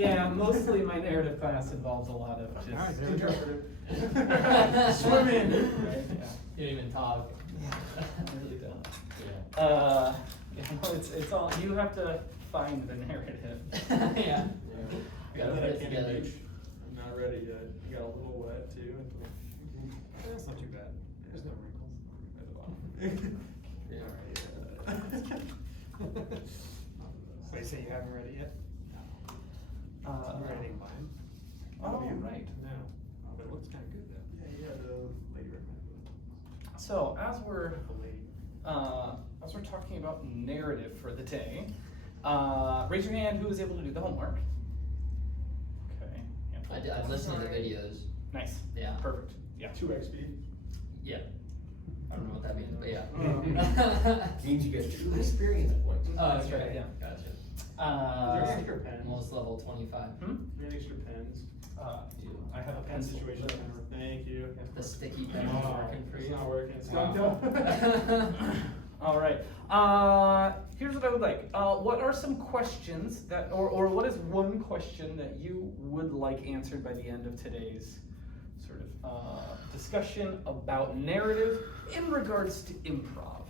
Yeah, mostly my narrative class involves a lot of Alright, just there we go. swimming. Right? Yeah. You don't even talk. I really don't. Yeah. You know, it's all, you have to find the narrative. Yeah. Got Gotta that put it Candy together. Beach. I'm not ready yet. You got a little wet too. That's not too bad. There's no wrinkles. At the bottom. Wait, so you haven't read it yet? You read anything by him? Oh, Have you? right. No. But it looks kind of good though. Yeah, the lady recommended it. So as we're The lady. talking about narrative for the day, raise your hand who was able to do the homework. Okay. I've listened to the videos. Nice. Yeah. Perfect. Yeah. 2x speed. Yeah. I don't know what that means, but yeah. Means you get 2 experience points. Oh, that's right, yeah. Gotcha. Is there any extra pens? Almost level 25. Is there any extra pens? I have a Pen pencil. situation. Thank you. The sticky pen is Oh, working for it's you. not working. It's Wow. going All right. Here's what I would like. What are some questions that, or what is one question that you would like answered by the end of today's sort of discussion about narrative in regards to improv?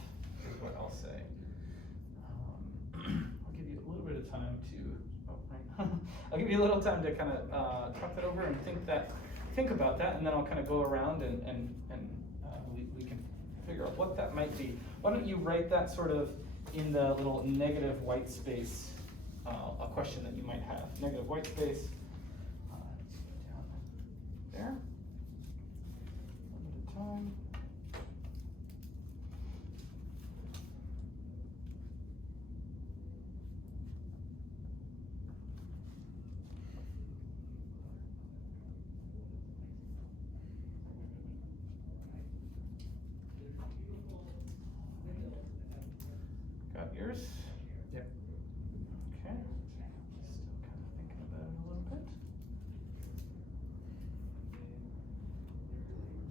Is what I'll say. I'll give you a little bit of time to. Oh, right. I'll give you a little time to kind of talk that over and think about that, and then I'll kind of go around and we can figure out what that might be. Why don't you write that sort of in the little negative white space, a question that you might have. Negative white space. Down there. One at a time. Got yours? Yep. Okay. Still kind of thinking about it a little bit.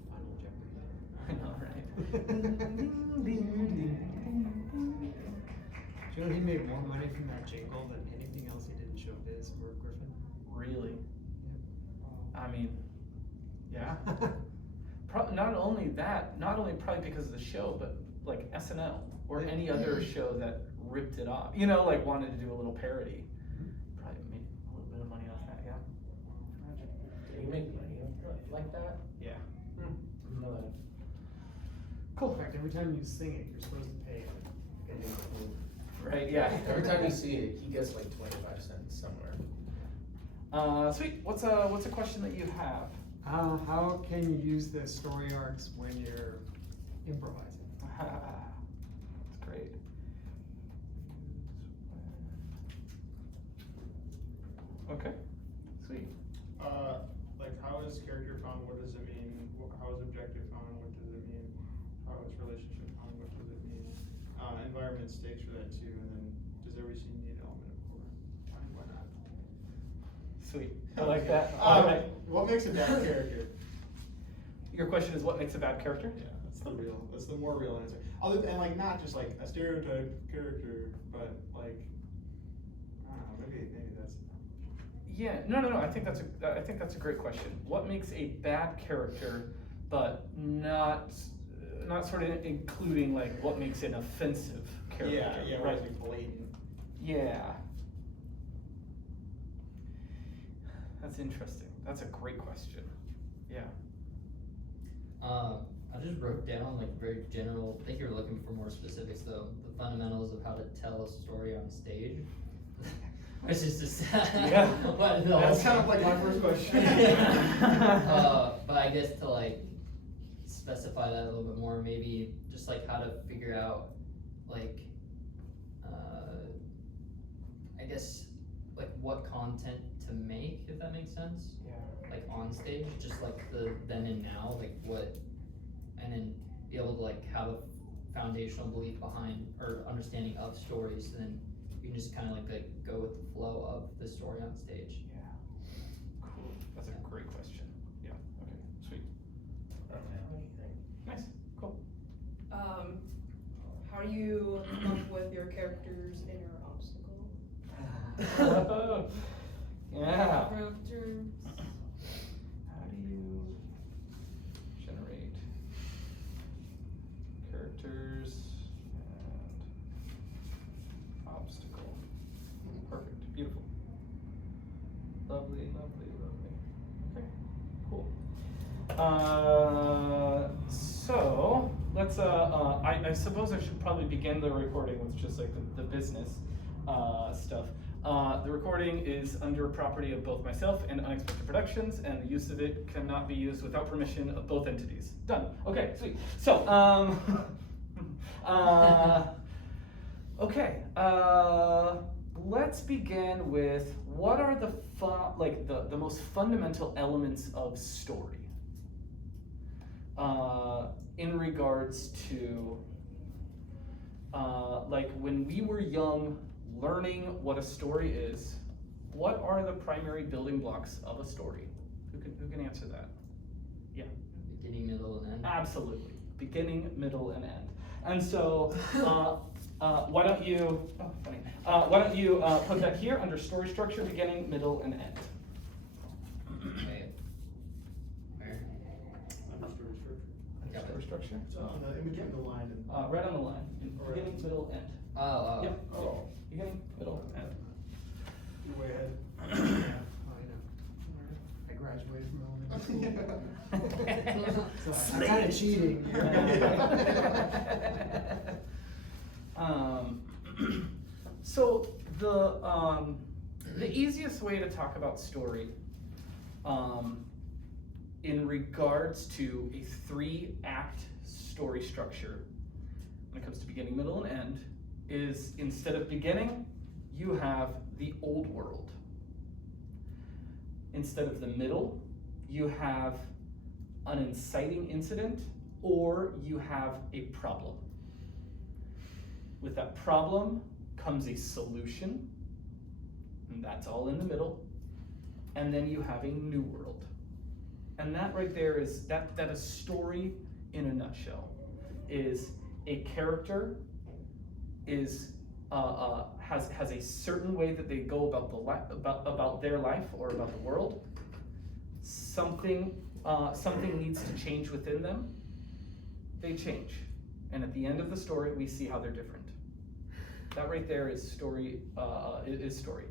Final Jeopardy. I know, right? Do you know he made more money from that jingle than anything else he did in showbiz for Griffin? Really? I mean, yeah. Not only that, not only probably because of the show, but like SNL or any other show that ripped it off. You know, like wanted to do a little parody. Probably made a little bit of money off that, yeah. Did you make money like that? Yeah. No. Cool. In fact, every time you sing it, you're supposed to pay him. Right, yeah. Every time you see it, he gets like 25 cents somewhere. Sweet. What's a question that you have? How can you use the story arcs when you're improvising? That's great. Okay. Sweet. Like, how is character found? What does it mean? How is objective found? What does it mean? How is relationship found? What does it mean? Environment stakes for that too. And then, does every scene need an element of horror? Why not? Sweet. I like that. All right. What makes a bad character? Your question is what makes a bad character? Yeah, that's the more real answer. Other than like not just like a stereotype character, but like I don't know, maybe that's. Yeah, no. I think that's a great question. What makes a bad character, but not sort of including like what makes an offensive character? Yeah, right. Like blatant. Yeah. That's interesting. That's a great question. Yeah. I just wrote down like very general. I think you're looking for more specifics though. The fundamentals of how to tell a story on stage. Which is just Yeah. But That's kind of like my first question. but I guess to like specify that a little bit more, maybe just like how to figure out like I guess like what content to make, if that makes sense. Yeah. Like on stage, just like the then and now, like what, and then be able to like have a foundational belief behind or understanding of stories, and then you can just kind of like go with the flow of the story on stage. Yeah. Cool. That's a great question. Yeah. Okay. Sweet. Nice. Cool. How do you come up with your character's inner obstacle? Yeah. Improv terms. How do you generate characters and obstacle? Perfect, beautiful. Lovely, lovely, lovely. Okay, cool. So let's. I suppose I should probably begin the recording with just like the business stuff. The recording is under property of both myself and Unexpected Productions, and the use of it cannot be used without permission of both entities. Done. Okay, sweet. So, okay. Let's begin with what are the most fundamental elements of story in regards to like when we were young, learning what a story is. What are the primary building blocks of a story? Who can answer that? Yeah. Beginning, middle, and end. Absolutely. Beginning, middle, and end. And so, why don't you? Oh, funny. Why don't you put that here under story structure, beginning, middle, and end. Okay. Where? Under story structure. Got Story it. structure. In between the line and. Right on the line. Beginning, middle, end. Oh. Yep. Oh. Beginning, middle, end. You're way ahead. Oh, I know. I graduated from elementary school. So I'm kind of cheating. So the easiest way to talk about story, in regards to a 3-act story structure, when it comes to beginning, middle, and end, is instead of beginning, you have the old world. Instead of the middle, you have an inciting incident, or you have a problem. With that problem comes a solution, and that's all in the middle. And then you have a new world. And that right there is that a story in a nutshell is a character is has a certain way that they go about about their life or about the world. Something needs to change within them. They change, and at the end of the story, we see how they're different. That right there is story. Is story,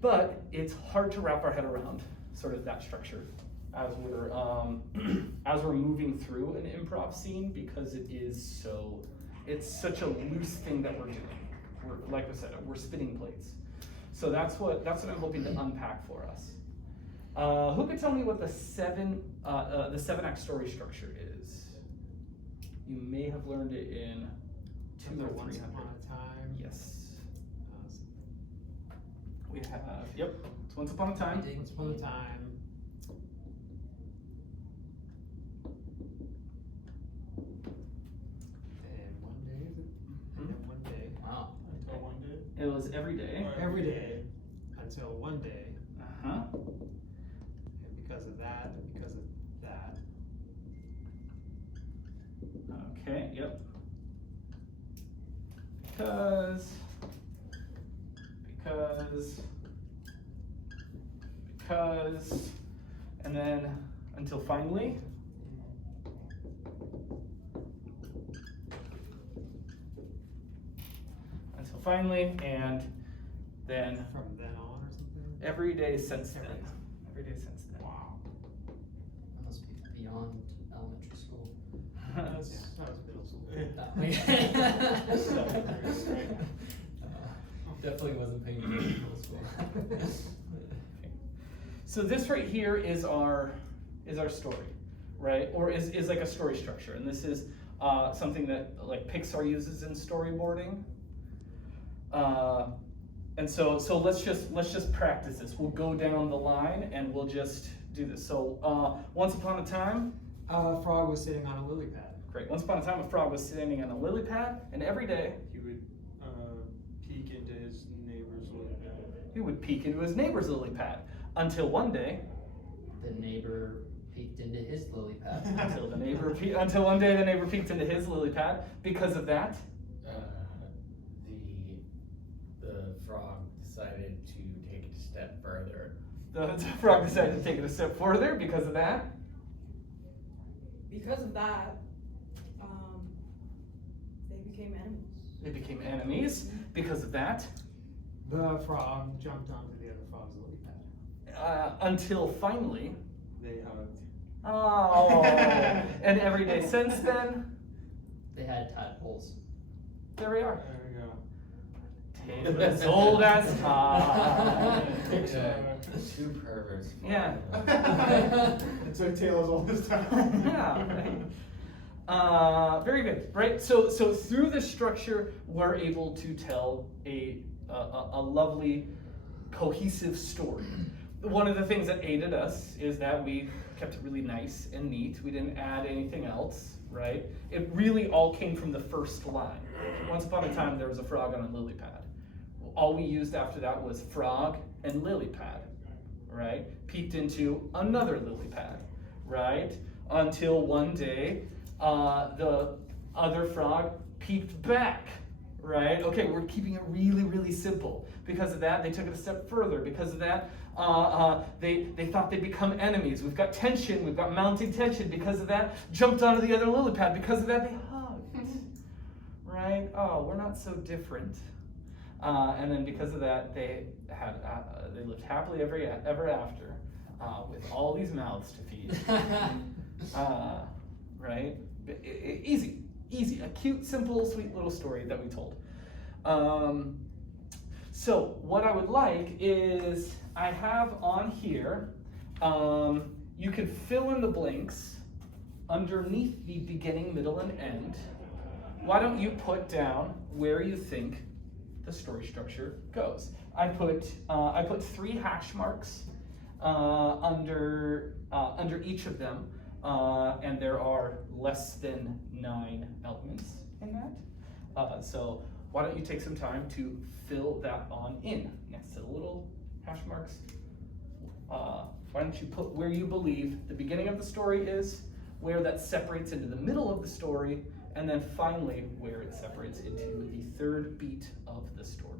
but it's hard to wrap our head around sort of that structure as we're moving through an improv scene, because it's such a loose thing that we're doing. We're, like I said, we're spinning plates. So that's what I'm hoping to unpack for us. Who could tell me what the 7-act story structure is? You may have learned it in 2 or 300. Once Upon a Time. Yes. We have, yep, it's Once Upon a Time. Once Upon a Time. And One Day, is it? Mhm. And One Day. Wow. Until one day. It was Every Day. Every day until one day. Uh-huh. And because of that, and because of that. Okay, yep. Because, and then until finally. Until finally, and then From then on or something? every day since then. Every day since then. Wow. That must be beyond elementary school. That was middle school. Definitely wasn't paying attention in middle school. So this right here is our story, right? Or is like a story structure, and this is something that like Pixar uses in storyboarding. And so let's just practice this. We'll go down the line and we'll just do this. So once upon a time, A frog was sitting on a lily pad. great. Once upon a time, a frog was sitting on a lily pad, and every day He would peek into his neighbor's lily pad. he would peek into his neighbor's lily pad until one day. The neighbor peeked into his lily pad. Until one day the neighbor peeked into his lily pad. Because of that, The frog decided to take it a step further the frog decided to take it a step further because of that. Because of that, they became enemies. They became enemies because of that. The frog jumped onto the other frog's lily pad. Until finally. They hugged. Oh. And every day since then, They had tadpoles. there we are. There we go. Tale as old as time. Two perverts. Yeah. It took Taylor's all this time. Yeah, right. Very good, right? So through this structure, we're able to tell a lovely, cohesive story. One of the things that aided us is that we kept it really nice and neat. We didn't add anything else, right? It really all came from the first line. Once upon a time, there was a frog on a lily pad. All we used after that was frog and lily pad, right? Peeked into another lily pad, right? Until one day, the other frog peeked back, right? Okay, we're keeping it really, really simple. Because of that, they took it a step further. Because of that, they thought they'd become enemies. We've got tension, we've got mounting tension. Because of that, jumped onto the other lily pad. Because of that, they hugged, right? Oh, we're not so different. And then because of that, they lived happily ever after, with all these mouths to feed. Right? Easy, a cute, simple, sweet little story that we told. So what I would like is I have on here, you can fill in the blanks underneath the beginning, middle, and end. Why don't you put down where you think the story structure goes? I put 3 hash marks under each of them, and there are less than 9 elements in that. So why don't you take some time to fill that on in next to the little hash marks? Why don't you put where you believe the beginning of the story is, where that separates into the middle of the story, and then finally where it separates into the third beat of the story.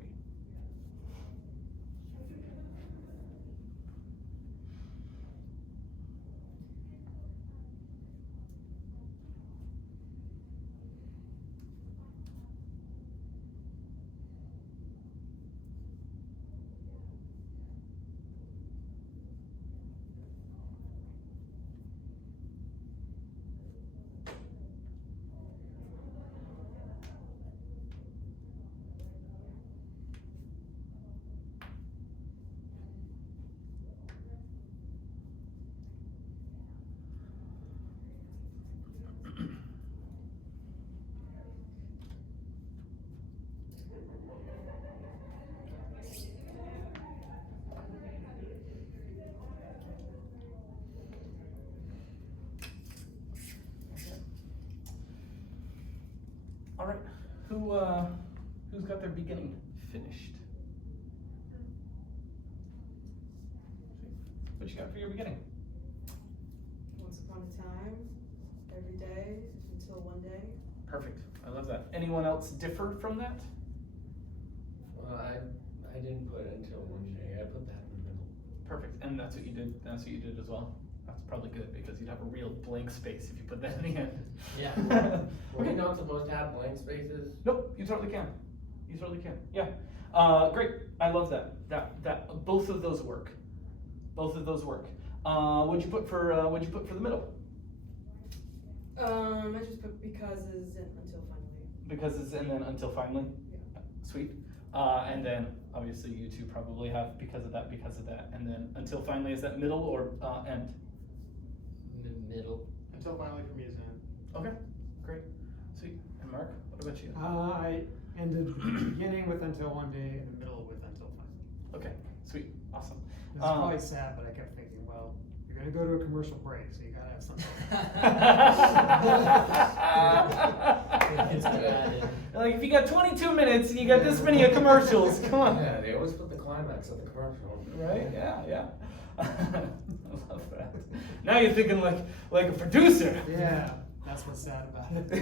All right, who's got their beginning finished? What you got for your beginning? Once upon a time, every day, until one day. Perfect, I love that. Anyone else differ from that? Well, I didn't put it until one day. I put that in the middle. Perfect, and that's what you did. That's what you did as well. That's probably good because you'd have a real blank space if you put that in the end. Yeah. Were we not supposed to have blank spaces? Nope, you totally can. You totally can. Yeah. Great. I love that. That both of those work. Both of those work. What'd you put for the middle? I just put because is and until finally. Because it's and then until finally. Yeah. Sweet. And then obviously you two probably have because of that, and then until finally is that middle or end? Middle. Until finally for me is end. Okay. Great. Sweet. And Mark, what about you? I ended the beginning with until one day and the middle with until finally. Okay. Sweet. Awesome. This is probably sad, but I kept thinking, well, you're gonna go to a commercial break, so you gotta have something. It's good. Like if you got 22 minutes and you got this many of commercials, come on. Yeah, they always put the climax at the commercial. Right? Yeah. I love that. Now you're thinking like a producer. Yeah, that's what's sad about it.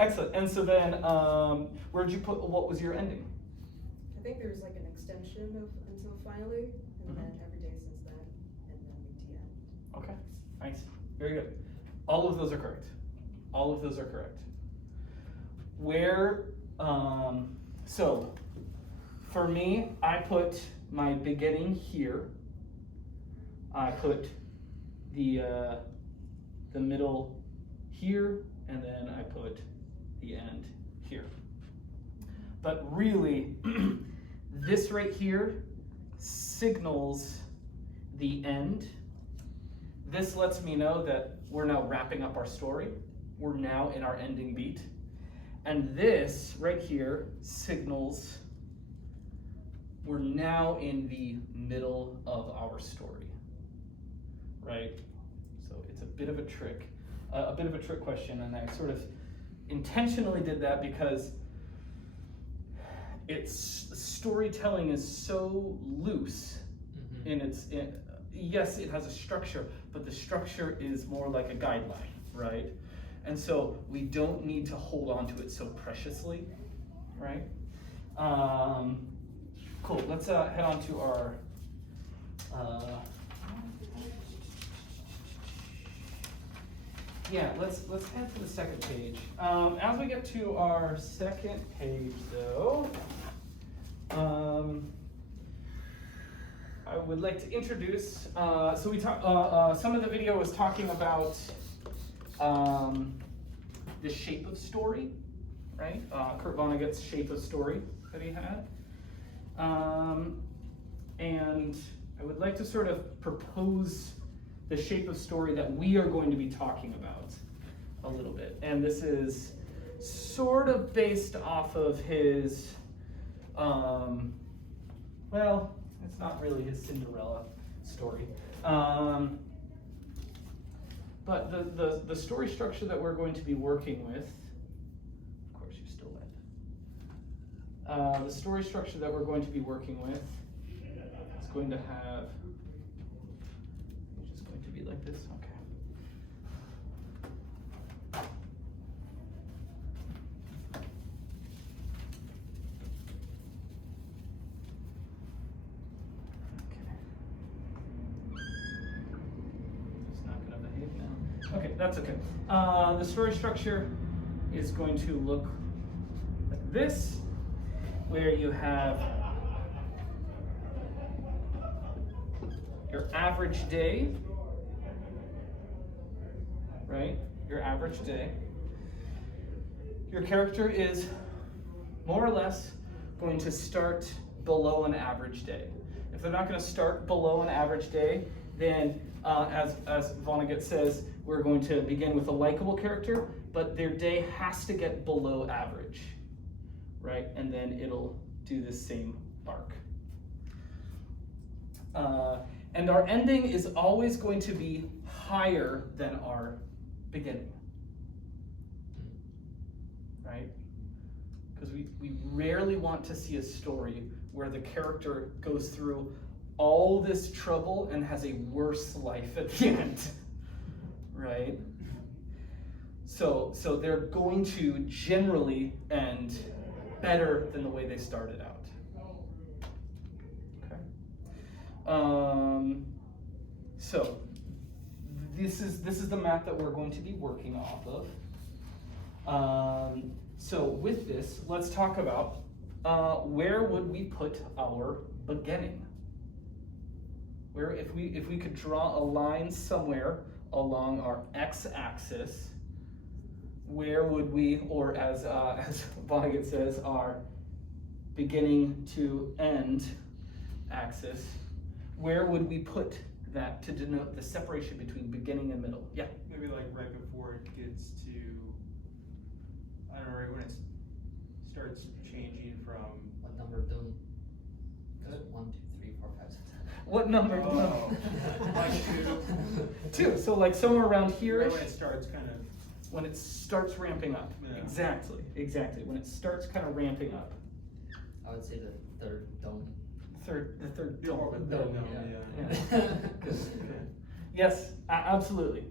Excellent. And so then, where'd you put? What was your ending? I think there was like an extension of until finally, and then every day since then, and then the end. Okay, nice, very good. All of those are correct. All of those are correct. Where, so, for me, I put my beginning here. I put the middle here, and then I put the end here. But really, this right here signals the end. This lets me know that we're now wrapping up our story. We're now in our ending beat. And this right here signals we're now in the middle of our story, right? So it's a bit of a trick question, and I sort of intentionally did that because storytelling is so loose in yes, it has a structure, but the structure is more like a guideline, right? And so we don't need to hold on to it so preciously, right? Cool, let's head on to our, let's head to the second page. As we get to our second page though, I would like to introduce, so we talked, some of the video was talking about the shape of story, right? Kurt Vonnegut's shape of story that he had. And I would like to sort of propose the shape of story that we are going to be talking about a little bit. And this is sort of based off of his, well, it's not really his Cinderella story. But the story structure that we're going to be working with, of course you're still wet. The story structure that we're going to be working with is going to have, it's just going to be like this, okay. Okay, that's okay. The story structure is going to look like this, where you have your average day, right? Your average day. Your character is more or less going to start below an average day. If they're not going to start below an average day, then as Vonnegut says, we're going to begin with a likable character, but their day has to get below average, right? And then it'll do the same arc. And our ending is always going to be higher than our beginning, right? Because we rarely want to see a story where the character goes through all this trouble and has a worse life at the end, right? So they're going to generally end better than the way they started out. Okay. So this is the map that we're going to be working off of. So with this, let's talk about where would we put our beginning? Where if we could draw a line somewhere along our x-axis, where would we, or as Vonnegut says, our beginning to end axis, where would we put that to denote the separation between beginning and middle? Yeah? Maybe like right before it gets to, I don't know, right when it starts changing from. What number of doom? Because 1, 2, 3, 4, 5, 6, 7. What number? Oh, like 2. 2. So like somewhere around here. Right when it starts kind of. When it starts ramping up. Yeah. Exactly. When it starts kind of ramping up. I would say the third dome. The third Yeah, dome. the third dome, Yeah. yeah. Good. Yes, absolutely.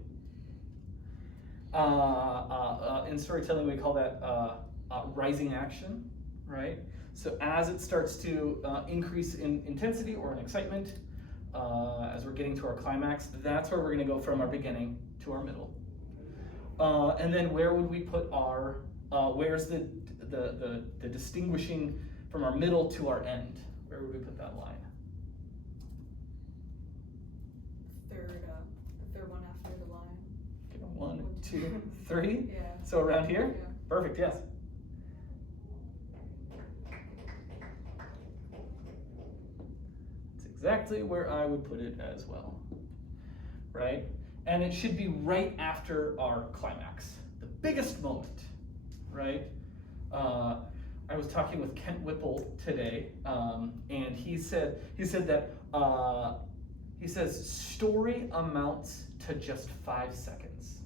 In storytelling, we call that rising action, right? So as it starts to increase in intensity or in excitement, as we're getting to our climax, that's where we're going to go from our beginning to our middle. And then where would we put our, where's the distinguishing from our middle to our end? Where would we put that line? The third one after the line. Okay, 1, 2, 3. Yeah. So around here? Yeah. Perfect, yes. That's exactly where I would put it as well, right? And it should be right after our climax, the biggest moment, right? I was talking with Kent Whipple today, and he said that he says story amounts to just 5 seconds.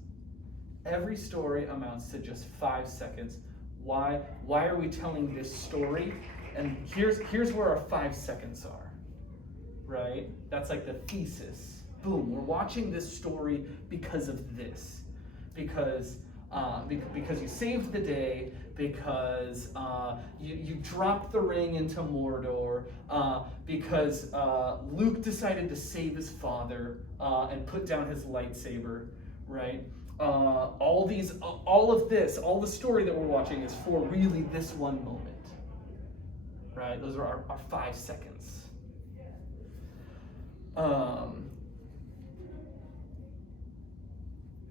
Every story amounts to just 5 seconds. Why are we telling this story? And here's where our 5 seconds are, right? That's like the thesis. Boom, we're watching this story because of this. Because you saved the day, because you dropped the ring into Mordor, because Luke decided to save his father and put down his lightsaber, right? All of this, all the story that we're watching is for really this one moment, right? Those are our 5 seconds.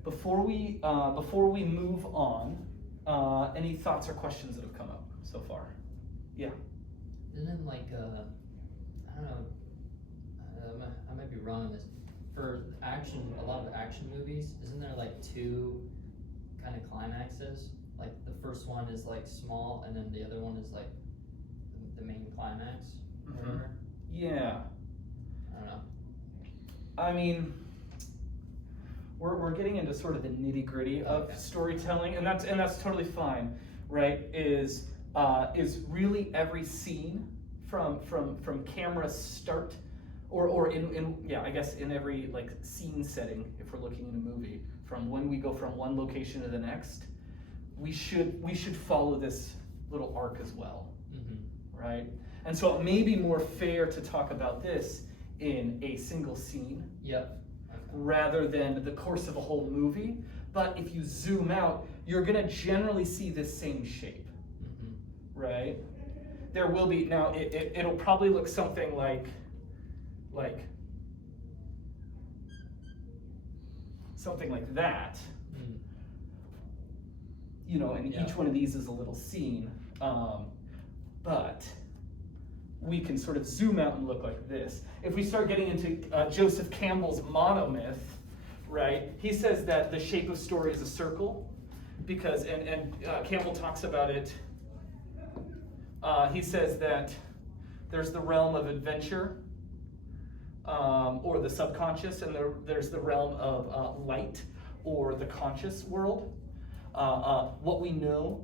Before we move on, any thoughts or questions that have come up so far? Yeah. Isn't like I don't know, I might be wrong on this. For action, a lot of action movies, isn't there like 2 kind of climaxes? Like the first one is like small, and then the other one is like the main climax. Mm-hmm. Remember? Yeah. I don't know. I mean, we're getting into sort of the nitty gritty of storytelling, and that's totally fine, right? Is really every scene from camera start, or in I guess in every like scene setting, if we're looking in a movie, from when we go from one location to the next, we should follow this little arc as well, right? And so it may be more fair to talk about this in a single scene. Yep. Rather than the course of a whole movie. But if you zoom out, you're gonna generally see this same shape, right? There will be, now it'll probably look something like something like that. You know, and each one of these is a little scene, but we can sort of zoom out and look like this. If we start getting into Joseph Campbell's monomyth, right, he says that the shape of story is a circle, because, and Campbell talks about it, he says that there's the realm of adventure, or the subconscious, and there's the realm of light, or the conscious world. What we know,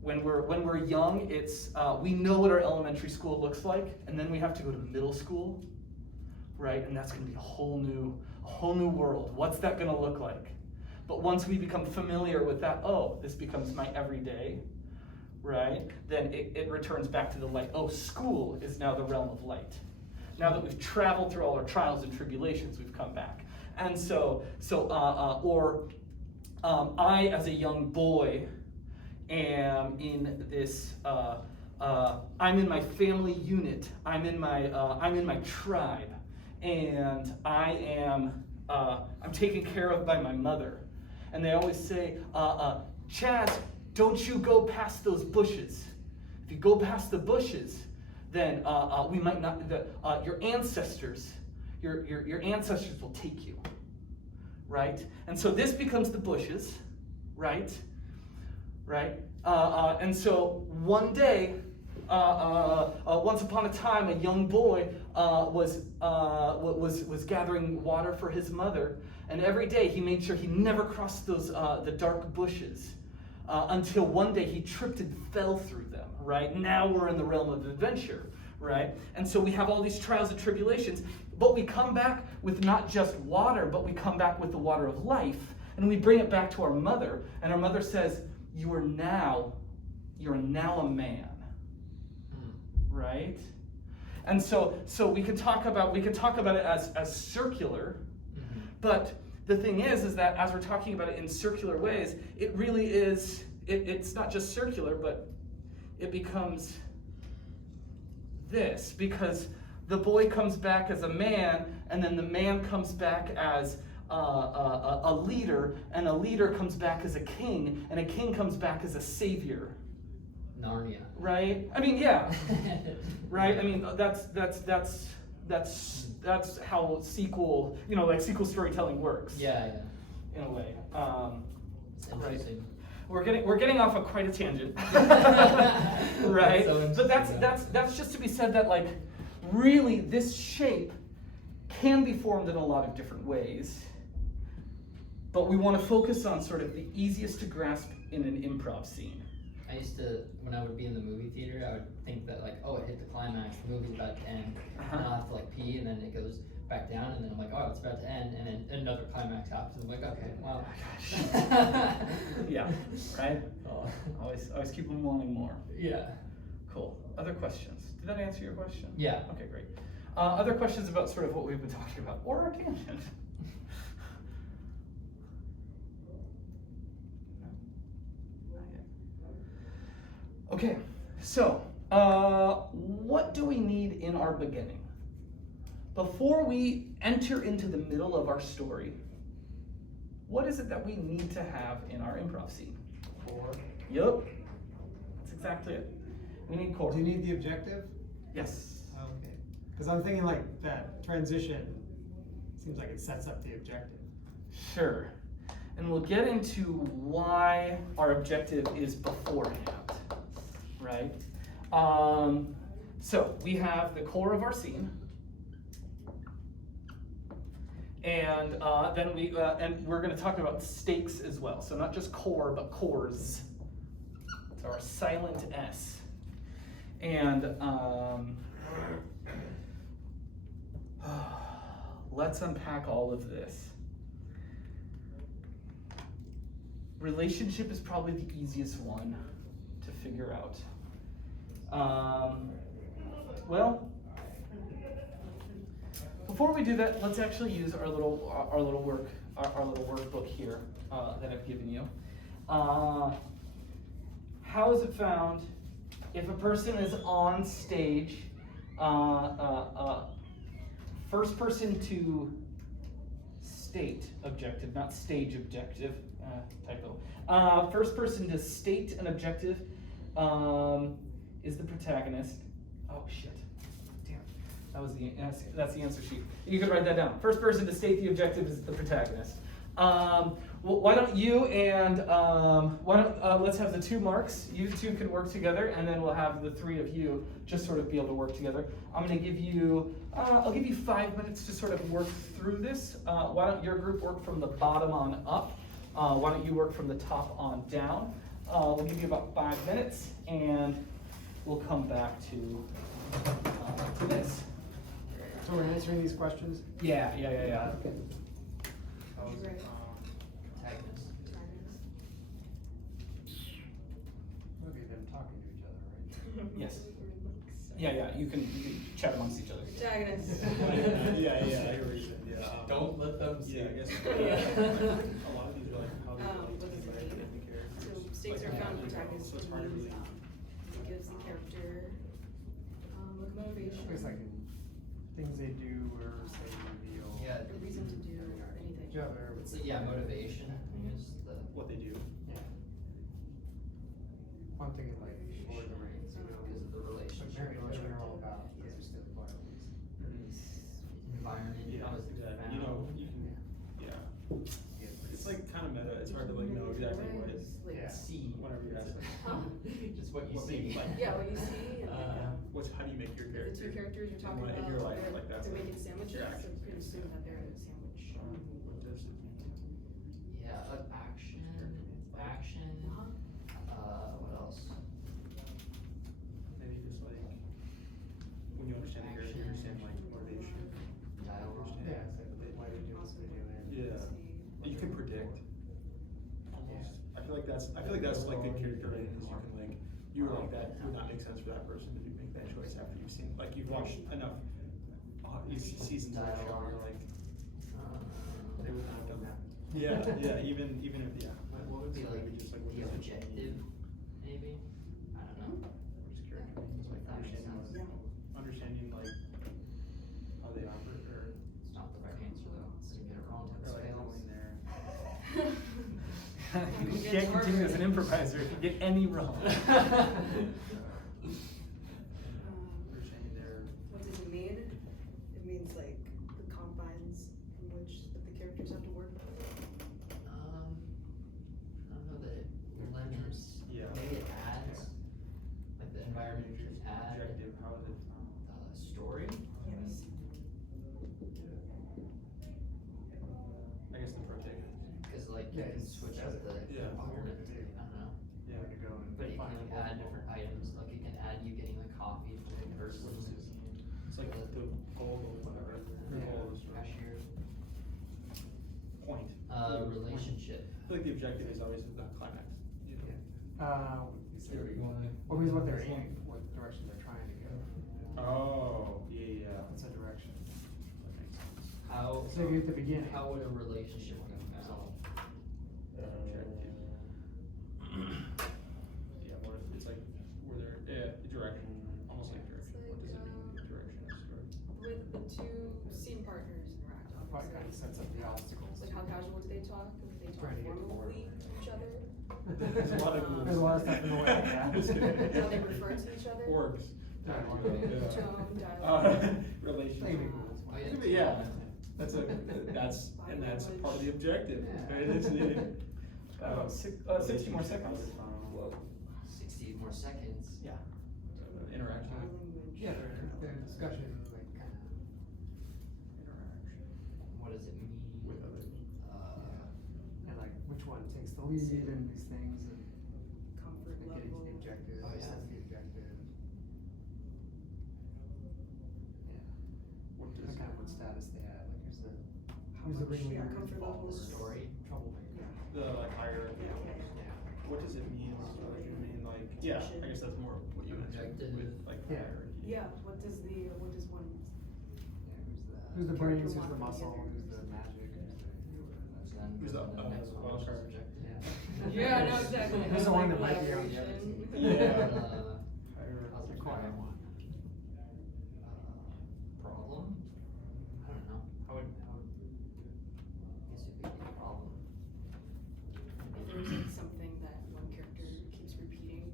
when we're young, it's we know what our elementary school looks like, and then we have to go to middle school, right? And that's going to be a whole new world. What's that going to look like? But once we become familiar with that, oh, this becomes my everyday, right? Then it returns back to the light. Oh, school is now the realm of light. Now that we've traveled through all our trials and tribulations, we've come back. And I, as a young boy, am in this. I'm in my family unit. I'm in my tribe, and I'm taken care of by my mother. And they always say, Chaz, don't you go past those bushes. If you go past the bushes, then we might not. Your ancestors will take you, right? And so this becomes the bushes, right? Right? And so one day, once upon a time, a young boy was gathering water for his mother, and every day he made sure he never crossed those the dark bushes until one day he tripped and fell through them. Right? Now we're in the realm of adventure, right? And so we have all these trials and tribulations, but we come back with not just water, but we come back with the water of life, and we bring it back to our mother, and our mother says, "You are now a man." right? And so we could talk about it as circular, but the thing is that as we're talking about it in circular ways, it really is, it's not just circular, but it becomes this, because the boy comes back as a man, and then the man comes back as a leader, and a leader comes back as a king, and a king comes back as a savior. Narnia. Right? I mean, yeah. Right? I mean, that's how sequel, like sequel storytelling works. Yeah. In a way. It's interesting. We're getting off of quite a tangent. Right? So But that's just to be said that, like, really this shape can be formed in a lot of different ways. But we want to focus on sort of the easiest to grasp in an improv scene. I used to, when I would be in the movie theater, I would think that like, oh, it hit the climax, the movie's about to end, and I'll have to like pee, and then it goes back down, and then I'm like, oh, it's about to end, and then another climax happens. I'm like, okay, wow. Yeah, right? Always keep them wanting more. Yeah. Cool. Other questions? Did that answer your question? Yeah. Okay, great. Other questions about sort of what we've been talking about, or our tangent? Okay, so what do we need in our beginning? Before we enter into the middle of our story, what is it that we need to have in our improv scene? Core. Yup, that's exactly it. We need core. Do you need the objective? Yes. Okay. Because I'm thinking like that transition seems like it sets up the objective. Sure. And we'll get into why our objective is beforehand, right? So we have the core of our scene, and then we're going to talk about stakes as well. So not just core, but cores. It's our silent S. And let's unpack all of this. Relationship is probably the easiest one to figure out. Well, before we do that, let's actually use our little workbook here that I've given you. How is it found if a person is on stage? First person to state objective, not stage objective. Typo. First person to state an objective is the protagonist. Oh shit! Damn, that's the answer sheet. You could write that down. First person to state the objective is the protagonist. Why don't you and let's have the two marks. You two can work together, and then we'll have the three of you just sort of be able to work together. I'm going to give you. I'll give you 5 minutes to sort of work through this. Why don't your group work from the bottom on up? Why don't you work from the top on down? We'll give you about 5 minutes, and we'll come back to this. So we're answering these questions? Yeah. Protagonist. Maybe them talking to each other, right? Yes. Yeah. You can chat amongst each other. Protagonist. Yeah, I hear what you're saying, yeah. Don't let them see. Yeah, I guess. Yeah. A lot of these are like, how do you What does it like mean? the characters? So stakes Like, are found yeah, protagonist, so which it's hard to means really. it gives the character like motivation. It's like things they do or say reveal Yeah. A reason to do anything. each other. It's motivation. Is the What they do. Yeah. One thing like Lord of the Rings, you know, because of the but relationship. very much what they're all about is just the violence. Environment. Yeah, How is it exactly. You know, found? you can, yeah. It's like kind of meta. It's hard to like know exactly what it's. Yeah. See. Whenever you ask. Just what you What see. they like. Yeah, what you see and How do you make your the character? two characters you're talking And about, in your life, like that's they're like making sandwiches, your so action you can assume that they're a sandwich. What does it mean? Yeah, action. What else? Maybe just like when you understand the character, you understand like motivation. Dialogue. Yeah, it's like why they do what they do. Yeah. You can predict. Almost. I feel like that's like good character writing, because you you were like, that would not make sense for that person to make that choice after you've seen, like, you've watched enough seasons of the show, and you're like, they would not have done that. Yeah, even if, yeah. What would be like Maybe just like, what the does it objective, mean? maybe? I don't know. What does character mean? It's like That makes understanding, sense. understanding like how they operate, or It's not the right answer though, so you get it wrong, or it's like fails. going there. You can't continue as an improviser if you get any wrong. Understanding their. What does it mean? It means like the confines in which that the characters have to work. I don't know that it limits, Yeah. maybe it adds, like the environment can add Objective, how is it? story. Yes. I guess the protagonist. Cause like you Yeah, can it's- switch up the Yeah. environment, I don't know, Yeah. Where to go and but you can find like a add wall. different items, like you can add you getting the coffee for the person. It's like the goal of whatever, the Yeah. goal of the story. Cashier. Point. Relationship. I feel like the objective is always the climax. You know? Or maybe what they're aiming, what direction they're trying to go. Oh, yeah. What's the direction? That makes sense. How, So maybe at the beginning. how would a relationship be found? Objective. Yeah, what if it's like, were there, direction, almost like direction. What does it mean, direction is story? With the two scene partners interact, Probably kind of obviously. sets up the obstacles. Like how casual do they talk? Do they talk Trying to get forward. formally to each other? There's a lot of moves. There's a lot of stuff in the way, yeah. How they refer to each other? Orbs. Dialogue. Yeah. Tone, dialogue. Relationship. Maybe rules. Oh, yeah, But yeah, that's part of the objective, Yeah. right? It's the. 60 more seconds. Whoa, 60 more seconds. Yeah. Interaction. Language. Yeah, their discussion, like, kind of. Interaction What does it mean? with others. And like, which one takes the lead in these things, and Comfort like getting to level. the objective, Oh, yeah. sets the objective. Yeah. What And does kind of what status they have, like, who's the much, ringleader, yeah, who's comfort the follower, levels. Story. troublemaker. the like hierarchy? Yeah. What does it mean? What does it mean? Like, yeah, I guess that's more what you mentioned Objective. with like Yeah. hierarchy. Yeah, what does one, Yeah, who's the character brains, who's want the from the muscle, other? who's the magic, who's the. So then Who's the- the next one, wild which is card? objective. Yeah, no, exactly. Who's the one that Like might be on the other collaboration. team? Yeah. How's The it quiet going? one. Problem? I don't know. I guess it could be a problem. If there's like something that one character keeps repeating,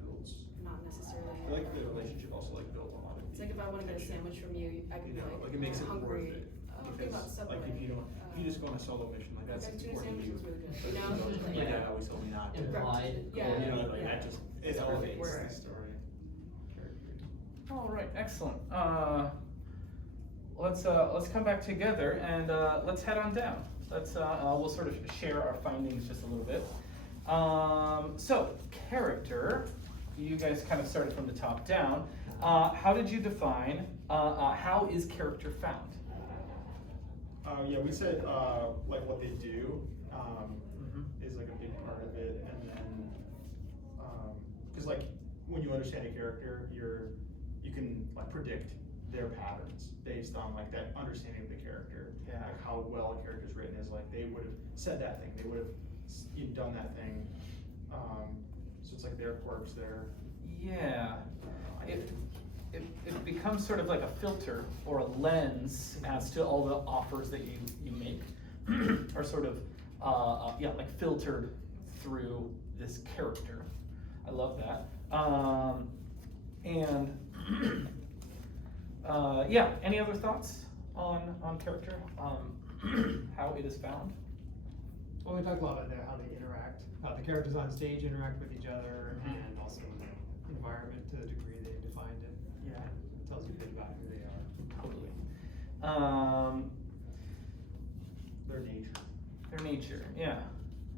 Builds. not necessarily. I feel like the relationship also like builds a lot of. It's like if I wanna get a tension. sandwich from you, I could You be know, like, it makes it I'm worth hungry. it. Oh, think about Because Subway. like if you don't, if you just go on a solo mission, like that's That tuna important to sandwich you. was really good. But You know, you know, like- like, Yeah. yeah, always told me not to. Implied. Yeah. You know, like Yeah. that just, it It's elevates perfect. the story. Character. All right, excellent. Let's come back together and let's head on down. We'll sort of share our findings just a little bit. So character, you guys kind of started from the top down. How did you define? How is character found? Yeah, we said, like what they do, Mhm. is like a big part of it, and then, cause like, when you understand a character, you can like predict their patterns based on like that understanding of the character. Yeah. Like how well a character's written is, like they would have said that thing, they would have done that thing, so it's like their quirks, their. Yeah. It becomes sort of like a filter or a lens as to all the offers that you make are sort of like filtered through this character. I love that. And any other thoughts on character? How it is found? Well, we talked a lot about how they interact, how the characters on stage interact with each other, and also the environment to the degree they defined it. Yeah. It tells you a bit about who they are. Totally. Their nature. Their nature, yeah,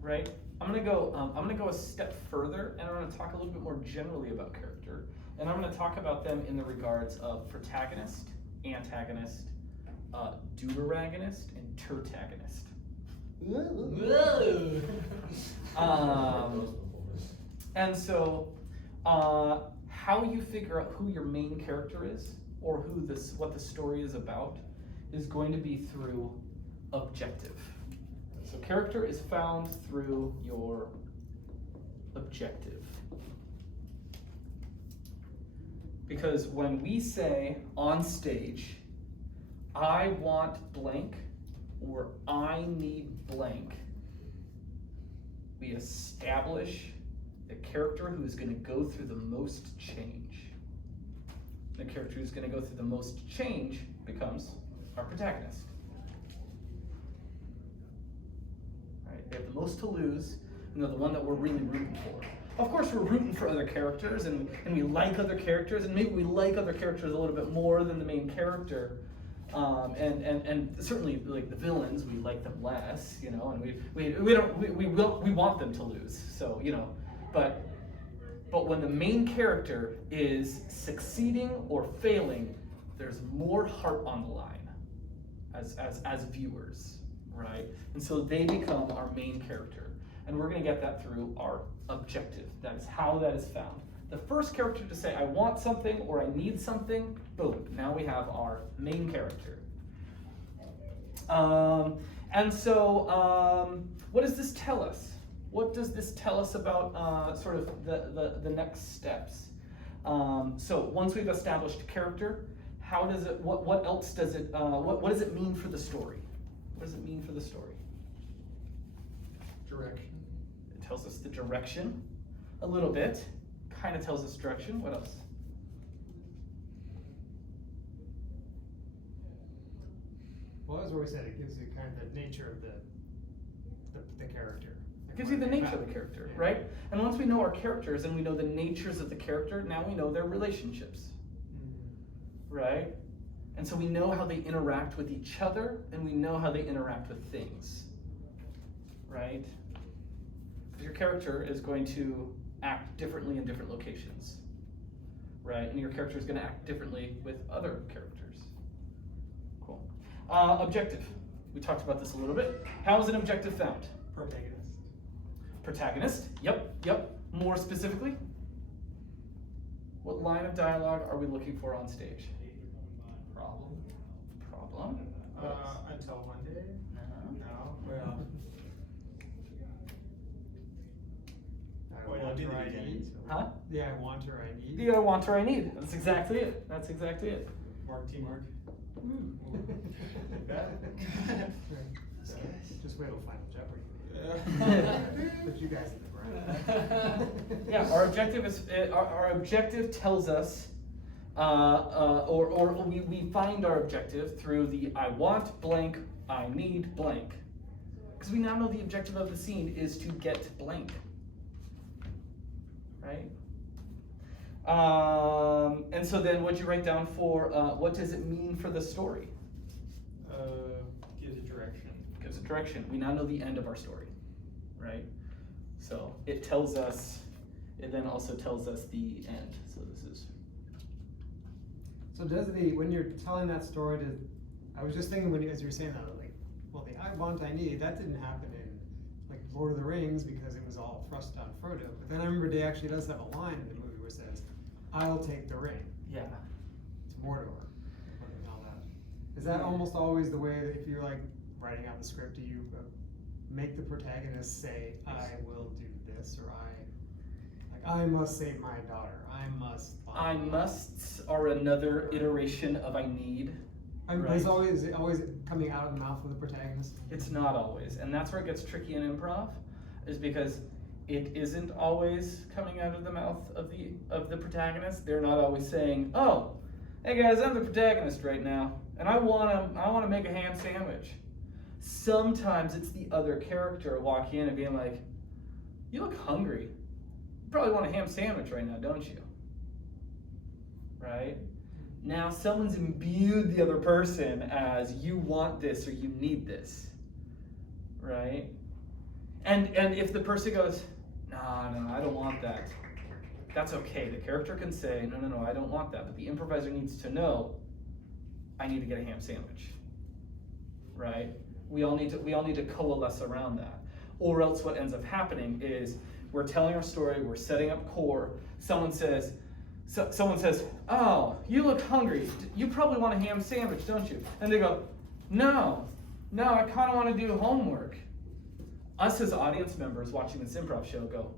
right. I'm gonna go a step further, and I'm gonna talk a little bit more generally about character, and I'm gonna talk about them in the regards of protagonist, antagonist, deuteragonist, and tertagonist. Whoa! And so, how you figure out who your main character is, or what the story is about, is going to be through objective. So character is found through your objective. Because when we say on stage, I want blank, or I need blank, we establish the character who is going to go through the most change. The character who's going to go through the most change becomes our protagonist. Right? They have the most to lose, and they're the one that we're really rooting for. Of course, we're rooting for other characters, and we like other characters, and maybe we like other characters a little bit more than the main character. And certainly, like the villains, we like them less, you know, and we want them to lose. So, you know, but when the main character is succeeding or failing, there's more heart on the line as viewers, right? And so they become our main character, and we're going to get that through our objective. That is how that is found. The first character to say, I want something or I need something, boom, now we have our main character. And so, what does this tell us? What does this tell us about sort of the next steps? So once we've established a character, how does it, what else does it, what does it mean for the story? What does it mean for the story? Direction. It tells us the direction a little bit. Kind of tells us direction. What else? Well, as we said, it gives you kind of the nature of the character. It gives you the nature of the character, Yeah. right? And once we know our characters and we know the natures of the character, now we know their relationships, right? And so we know how they interact with each other, and we know how they interact with things, right? Because your character is going to act differently in different locations, right? And your character is going to act differently with other characters. Cool. Objective. We talked about this a little bit. How is an objective found? Protagonist. Protagonist. Yep. More specifically, what line of dialogue are we looking for on stage? Problem. Until Monday? No. No. Well. I Well, want do or the I beginning, need. so. Huh? Yeah, I want or I need. The other want or I need. That's exactly it. That's exactly it. Mark, teamwork. So, just wait till Final Jeopardy. Yeah. Put you guys in the ground. Yeah, our objective is our objective tells us, or we find our objective through the I want blank, I need blank, because we now know the objective of the scene is to get blank, right? And so then, what'd you write down for? What does it mean for the story? Gives a direction. Gives a direction. We now know the end of our story, right? So it tells us. It then also tells us the end. So this is. So when you're telling that story, I was just thinking as you were saying that, like, well, the I want, I need, that didn't happen in like Lord of the Rings because it was all thrust on Frodo. But then I remember he actually does have a line in the movie where it says, "I'll take the ring Yeah. to Mordor," and all that. Is that almost always the way that if you're like writing out the script, do you make the protagonist say, "I will do this," or I must save my daughter. I must. I musts are another iteration of I need. Is it always coming out of the mouth of the protagonist? It's not always, and that's where it gets tricky in improv, is because it isn't always coming out of the mouth of the protagonist. They're not always saying, "Oh, hey guys, I'm the protagonist right now, and I want to make a ham sandwich." Sometimes it's the other character walking in and being like, "You look hungry. You probably want a ham sandwich right now, don't you?" Right? Now someone's imbued the other person as you want this or you need this, right? And if the person goes, no, I don't want that, that's okay. The character can say, no, I don't want that. But the improviser needs to know, I need to get a ham sandwich, right? We all need to coalesce around that. Or else what ends up happening is we're telling our story, we're setting up core. Someone says, oh, you look hungry. You probably want a ham sandwich, don't you? And they go, no, I kind of want to do homework. Us as audience members watching this improv show go,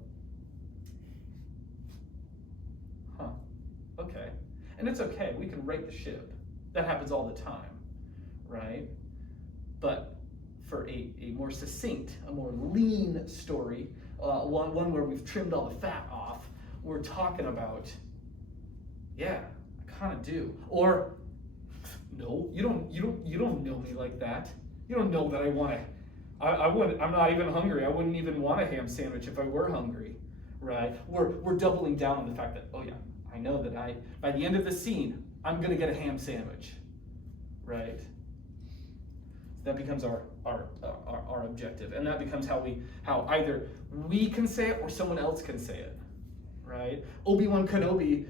huh, okay. And it's okay, we can right the ship. That happens all the time, right? But for a more succinct, a more lean story, one where we've trimmed all the fat off, we're talking about, yeah, I kind of do. Or, no, you don't know me like that. You don't know that I want to. I'm not even hungry. I wouldn't even want a ham sandwich if I were hungry, right? We're doubling down on the fact that, oh yeah, I know that by the end of the scene, I'm gonna get a ham sandwich, right? That becomes our objective, and that becomes how either we can say it or someone else can say it, right? Obi-Wan Kenobi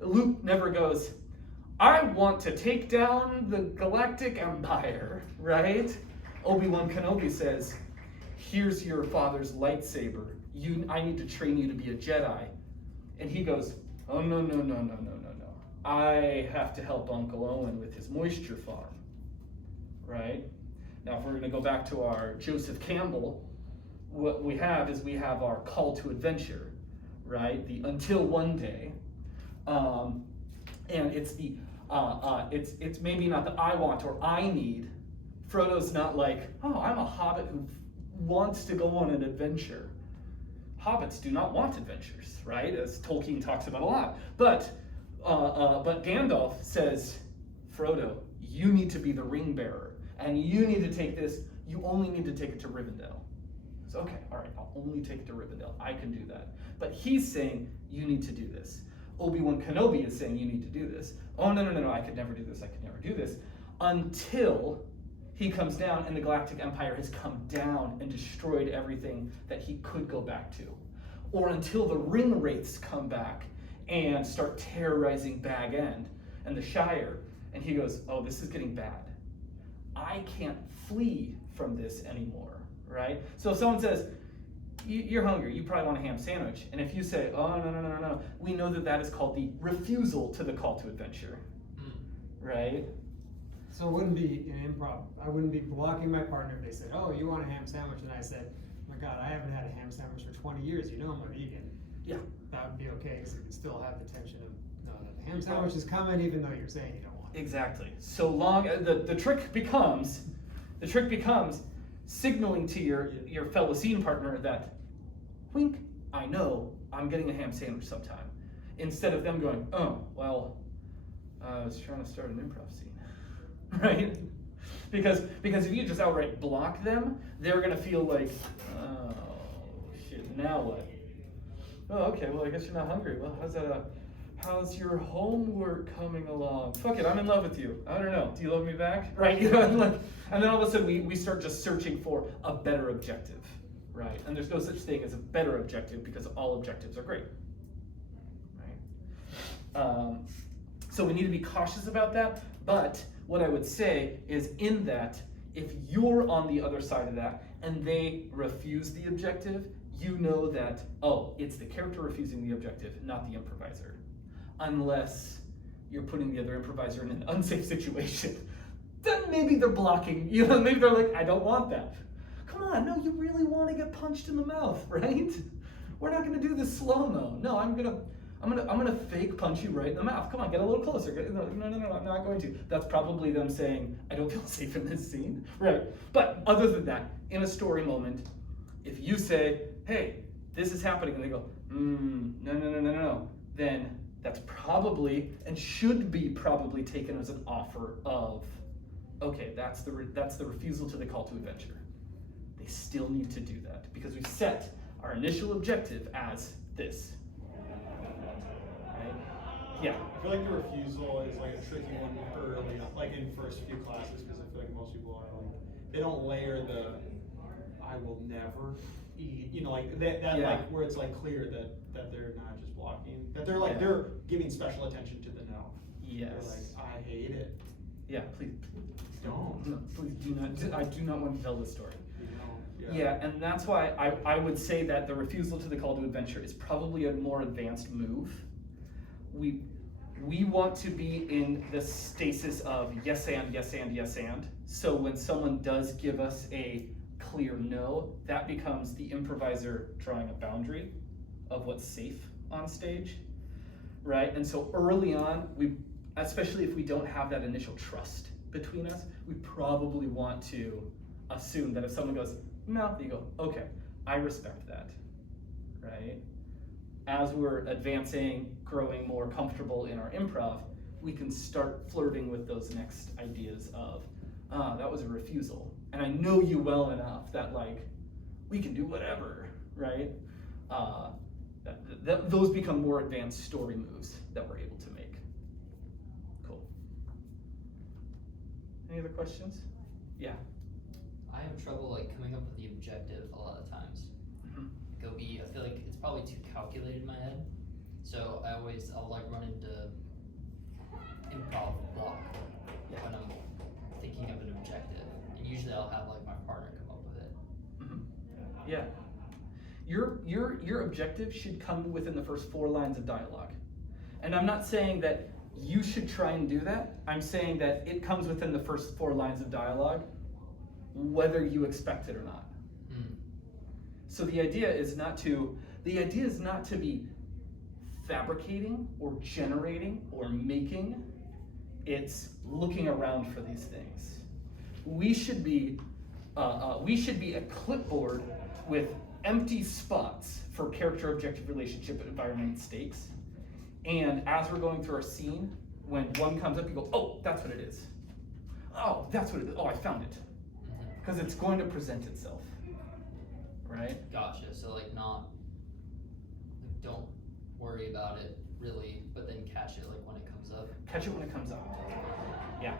Luke never goes, I want to take down the Galactic Empire, right? Obi-Wan Kenobi says, here's your father's lightsaber. I need to train you to be a Jedi. And he goes, oh, no. I have to help Uncle Owen with his moisture farm, right? Now, if we're going to go back to our Joseph Campbell, what we have is our call to adventure, right? The until one day. And it's it's maybe not the I want or I need. Frodo's not like, oh, I'm a hobbit who wants to go on an adventure. Hobbits do not want adventures, right? As Tolkien talks about a lot. But Gandalf says, Frodo, you need to be the ring bearer, and you need to take this. You only need to take it to Rivendell. So okay, all right, I'll only take it to Rivendell. I can do that. But he's saying you need to do this. Obi-Wan Kenobi is saying you need to do this. Oh no, I could never do this. I could never do this until he comes down and the Galactic Empire has come down and destroyed everything that he could go back to. Or until the ring wraiths come back and start terrorizing Bag End and the Shire. And he goes, oh, this is getting bad. I can't flee from this anymore, right? So if someone says, you're hungry, you probably want a ham sandwich. And if you say, oh, no, we know that is called the refusal to the call to adventure, right? So it wouldn't be in improv, I wouldn't be blocking my partner if they said, oh, you want a ham sandwich? And I said, oh my God, I haven't had a ham sandwich for 20 years. You know I'm a vegan. Yeah. That would be okay, because it would still have the tension of, no, the ham sandwich is coming even though you're saying you don't want it. Exactly. So long, the trick becomes signaling to your fellow scene partner that, wink, I know I'm getting a ham sandwich sometime. Instead of them going, oh, well, I was trying to start an improv scene. Right? Because if you just outright block them, they're gonna feel like, oh shit, now what? Oh, okay, well I guess you're not hungry. Well, how's your homework coming along? Fuck it, I'm in love with you. I don't know. Do you love me back? Right? You know, and then all of a sudden we start just searching for a better objective, right? And there's no such thing as a better objective because all objectives are great, right? So we need to be cautious about that, but what I would say is in that, if you're on the other side of that and they refuse the objective, you know that, oh, it's the character refusing the objective, not the improviser. Unless you're putting the other improviser in an unsafe situation. Then maybe they're blocking, maybe they're like, I don't want that. Come on, no, you really want to get punched in the mouth, right? We're not gonna do this slow-mo. No, I'm gonna fake punch you right in the mouth. Come on, get a little closer. No, I'm not going to. That's probably them saying, I don't feel safe in this scene, right? But other than that, in a story moment, if you say, hey, this is happening, and they go, no, then that's probably, and should be probably taken as an offer of, okay, that's the refusal to the call to adventure. They still need to do that, because we've set our initial objective as this. Yeah. I feel like the refusal is like a tricky one early, like in first few classes, because I feel like most people are like, they don't layer the, I will never eat, like that yeah. Like where it's like clear that they're not just blocking, that they're like, they're giving special attention to the no. Yes. They're like, I hate it. Yeah, please Don't. No, please do not. I do not want to tell this story. You don't. Yeah, and that's why I would say that the refusal to the call to adventure is probably a more advanced move. We want to be in the stasis of yes and, yes and, yes and. So when someone does give us a clear no, that becomes the improviser drawing a boundary of what's safe on stage, right? And so early on, especially if we don't have that initial trust between us, we probably want to assume that if someone goes, no, you go, okay, I respect that, right? As we're advancing, growing more comfortable in our improv, we can start flirting with those next ideas of, that was a refusal. And I know you well enough that like, we can do whatever, right? Those become more advanced story moves that we're able to make. Cool. Any other questions? Yeah. I have trouble like coming up with the objective a lot of times. I feel like it's probably too calculated in my head. So I'll like run into improv block when I'm thinking of an objective. And usually I'll have like my partner come up with it. Yeah. Your objective should come within the first 4 lines of dialogue. And I'm not saying that you should try and do that. I'm saying that it comes within the first 4 lines of dialogue, whether you expect it or not. So the idea is not to be fabricating or generating or making. It's looking around for these things. We should be a clipboard with empty spots for character, objective, relationship, environment, stakes. And as we're going through our scene, when one comes up, you go, oh, that's what it is. Oh, that's what it is. Oh, I found it. Because it's going to present itself. Right? Gotcha. So like don't worry about it really, but then catch it like when it comes up. Catch it when it comes up. Yeah.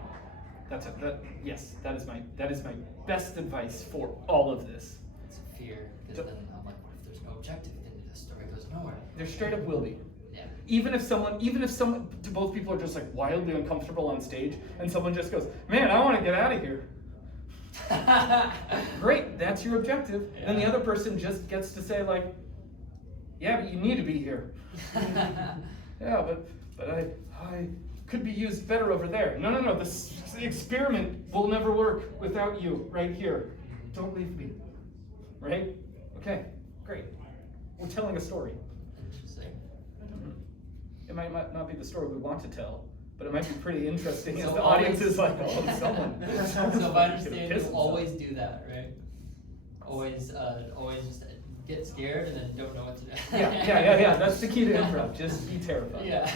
Yes, that is my best advice for all of this. It's a fear, because then I'm like, what if there's no objective and the story goes nowhere? There straight up will be. Yeah. Even if someone, both people are just like wildly uncomfortable on stage, and someone just goes, man, I want to get out of here. Great, that's your objective. Yeah. Then the other person just gets to say like, yeah, but you need to be here. Yeah, but I could be used better over there. No, this experiment will never work without you right here. Don't leave me. Right? Okay, great. We're telling a story. Interesting. It might not be the story we want to tell, but it might be pretty interesting So as the audience is like, oh, someone. So if I understand, you always do that, right? Always just get scared and then don't know what to do. Yeah. That's the key to improv. Just be terrified. Yeah.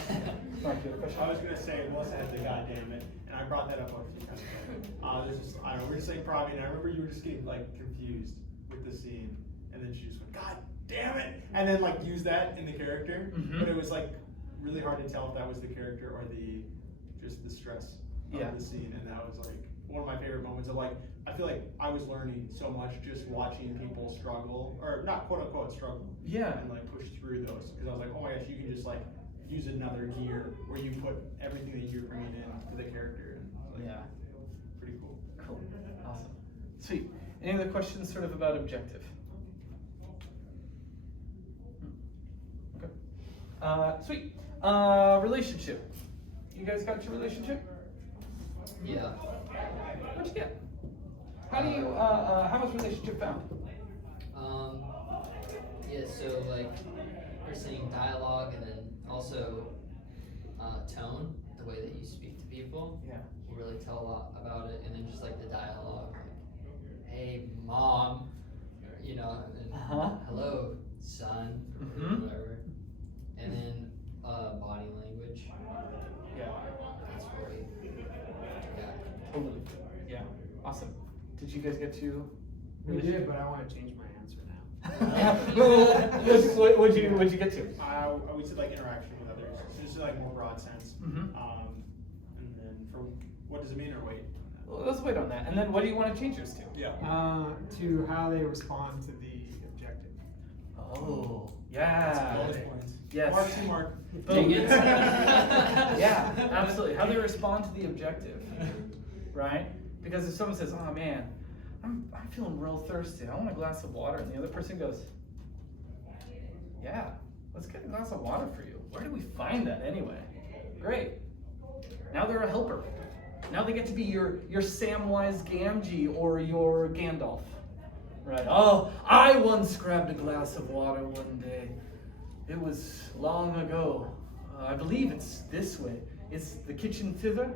Mark, you have a question? I was gonna say Melissa has the goddamn it, and I brought that up a few times ago. There's just, I don't know, we're just like improvising, and I remember you were just getting like confused with the scene, and then she just went, God damn it, and then like used that in the character, but it was like really hard to tell if that was the character or just the stress of the scene, and that was like one of my favorite moments of like, I feel like I was learning so much just watching people struggle, or not quote unquote struggle, and like push through those, because I was like, oh my gosh, you can just like use another gear where you put everything that you're bringing in to the character, and like, pretty cool. Cool, awesome, sweet. Any other questions sort of about objective? Okay, sweet. Relationship. You guys got your relationship? Yeah. What'd you get? How was relationship found? Yeah, so like you're saying dialogue and then also tone, the way that you speak to people. Yeah. Will really tell a lot about it, and then just like the dialogue, like, hey mom, and then hello son, or whatever. And then body language. Yeah. That's really, Totally. Yeah. Awesome. Did you guys get to? We did, but I want to change my answer now. What'd you get to? I would say like interaction with others, so just like more broad sense. And then for what does it mean, or wait? Well, let's wait on that. And then what do you want to change yours to? Yeah. To how they respond to the objective. Oh, yeah. Yes. Mark. Boom. Yeah, absolutely. How they respond to the objective, right? Because if someone says, oh man, I'm feeling real thirsty, I want a glass of water, and the other person goes, yeah, let's get a glass of water for you. Where do we find that anyway? Great. Now they're a helper. Now they get to be your Samwise Gamgee or your Gandalf. Right? Oh, I once grabbed a glass of water one day. It was long ago. I believe it's this way. It's the kitchen thither.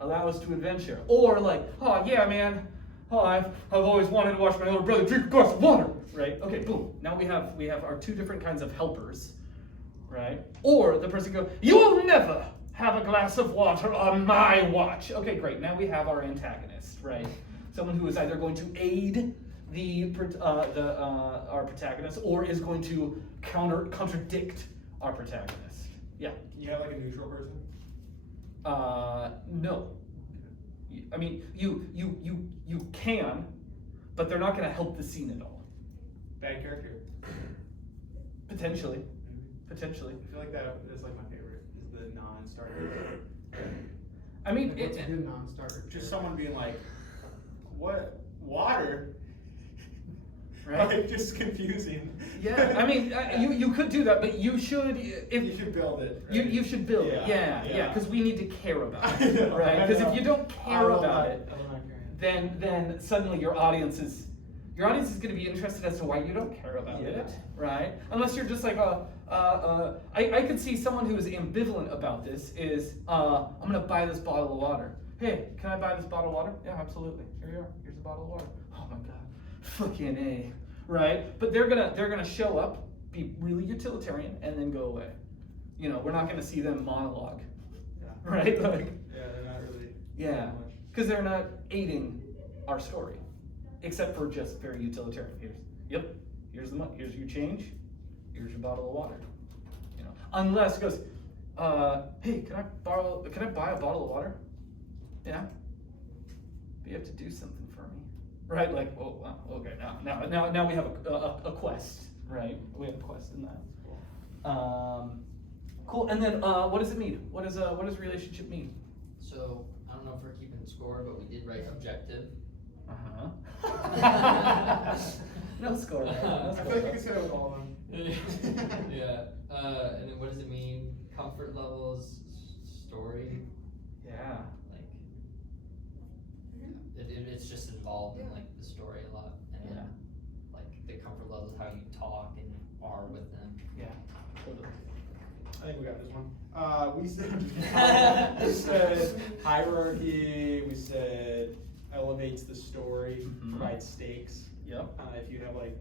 Allow us to adventure. Or like, oh yeah, man. Oh, I've always wanted to watch my older brother drink a glass of water. Right? Okay, boom. Now we have our two different kinds of helpers. Right? Or the person goes, you will never have a glass of water on my watch. Okay, great. Now we have our antagonist. Right? Someone who is either going to aid our protagonist or is going to contradict our protagonist. Yeah. Can you have like a neutral person? No. I mean, you can, but they're not going to help the scene at all. Bad character? Potentially. Potentially. I feel like that is like my favorite, is the non-starter. I mean, What's a good non-starter? Just someone being like, what? Water? right? Like, just confusing. Yeah. I mean, you could do that, but you should if You should build it. Right? you should build it. Yeah, Yeah. yeah. Because we need to care about I it, know, right? I Because if know. you don't care about it, I will not care. then suddenly your audience is going to be interested as to why you don't care about it, right? Unless you're just like I could see someone who is ambivalent about this is I'm gonna buy this bottle of water. Hey, can I buy this bottle of water? Yeah, absolutely. Here you are. Here's a bottle of water. Oh my god, fucking A, right? But they're gonna show up, be really utilitarian, and then go away. You know, we're not gonna see them monologue, Yeah. right? Like, Yeah, they're not really. yeah, doing much. because they're not aiding our story, except for just very utilitarian. Here's the money. Here's your change. Here's your bottle of water. You know, unless it goes, hey, can I buy a bottle of water? Yeah. But you have to do something for me, right? Like, oh, wow, okay, now we have a quest, right? We have a quest in that. Cool. And then what does it mean? What does relationship mean? So, I don't know if we're keeping score, but we did write objective. No score. I feel like you can say that with all of them. Yeah. And then what does it mean? Comfort levels, story, Yeah. like it's just involved in like the story a lot, and then like the comfort levels, how you talk and are with them. Yeah. Totally. I think we got this one. We said hierarchy. We said elevates the story, Mhm. provides stakes. Yep. If you have like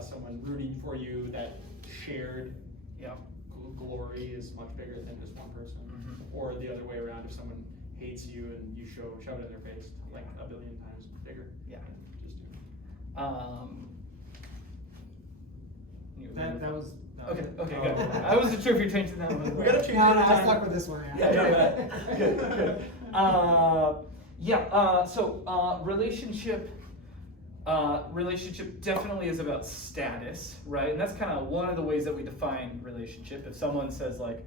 someone rooting for you, that shared Yep. glory is much bigger than just one person. Mhm. Or the other way around, if someone hates you and you shove it in their face, like a billion times bigger. Yeah. than just you. That was. Okay, Oh, good. I wasn't sure if you're changing that one. We gotta change No, it no, every I time. stuck with this one. Yeah, good. So relationship definitely is about status, right? And that's kind of one of the ways that we define relationship. If someone says like,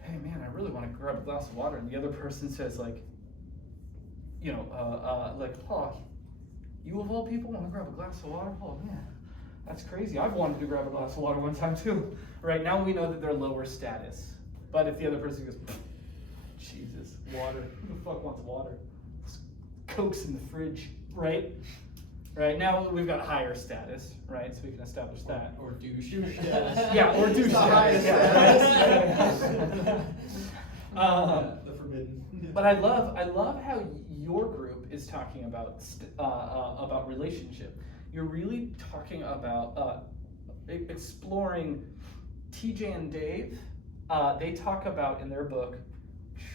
hey man, I really want to grab a glass of water, and the other person says like, you know, like, oh, you of all people want to grab a glass of water? Oh man, that's crazy. I've wanted to grab a glass of water one time too. Right now we know that they're lower status. But if the other person goes, Jesus, water, who the fuck wants water? Coke's in the fridge, right? Right, now we've got higher status, right? So we can establish that. Or douche. Yeah, or douche The status. highest Yeah, status. right. The forbidden. But I love how your group is talking about relationship. You're really talking about exploring. TJ and Dave, they talk about in their book,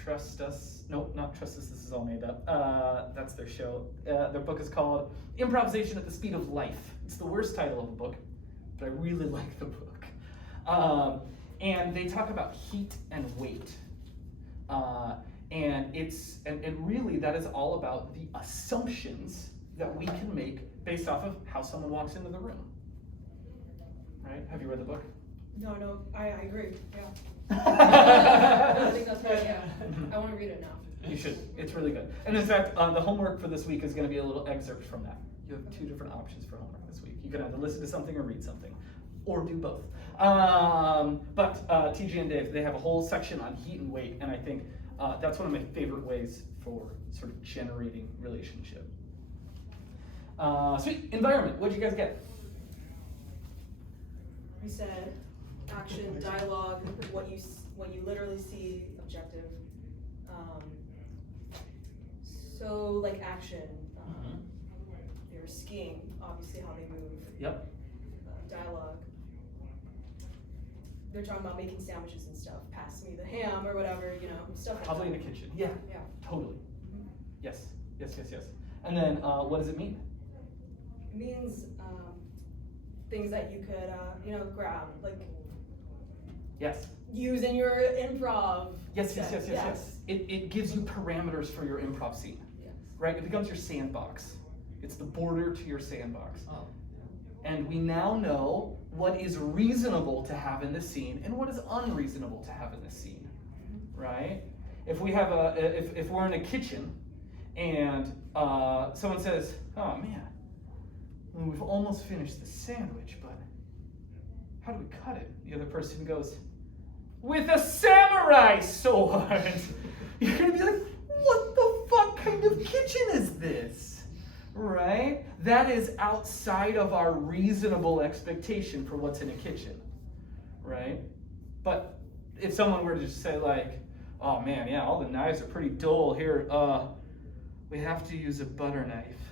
Trust Us. Nope, not Trust Us. This is all made up. That's their show. Their book is called Improvisation at the Speed of Life. It's the worst title of the book, but I really like the book. And they talk about heat and weight. And really that is all about the assumptions that we can make based off of how someone walks into the room. Right? Have you read the book? No, I agree, yeah. I think that's right, yeah. I wanna read it now. You should. It's really good. And in fact, the homework for this week is going to be a little excerpt from that. You have 2 different options for homework this week. You can either listen to something or read something, or do both. But TJ and Dave, they have a whole section on heat and weight, and I think that's one of my favorite ways for sort of generating relationship. Sweet. Environment. What'd you guys get? We said action, dialogue, what you literally see, objective. So like action, you're skiing, obviously how they move. Yep. Dialogue. They're talking about making sandwiches and stuff. Pass me the ham or whatever, stuff like Probably in that. the kitchen. Yeah. Yeah. Totally. Yes. Yes. And then what does it mean? It means things that you could, grab, like Yes. use in your improv. Yes. Yes. It gives you parameters for your improv scene, Yes. right? It becomes your sandbox. It's the border to your sandbox. Oh. And we now know what is reasonable to have in the scene and what is unreasonable to have in the scene, right? If we have if we're in a kitchen and someone says, "Oh man, we've almost finished the sandwich, but how do we cut it?" The other person goes, "With a samurai sword." You're gonna be like, "What the fuck kind of kitchen is this?" Right? That is outside of our reasonable expectation for what's in a kitchen, right? But if someone were to just say like, "Oh man, yeah, all the knives are pretty dull here. We have to use a butter knife.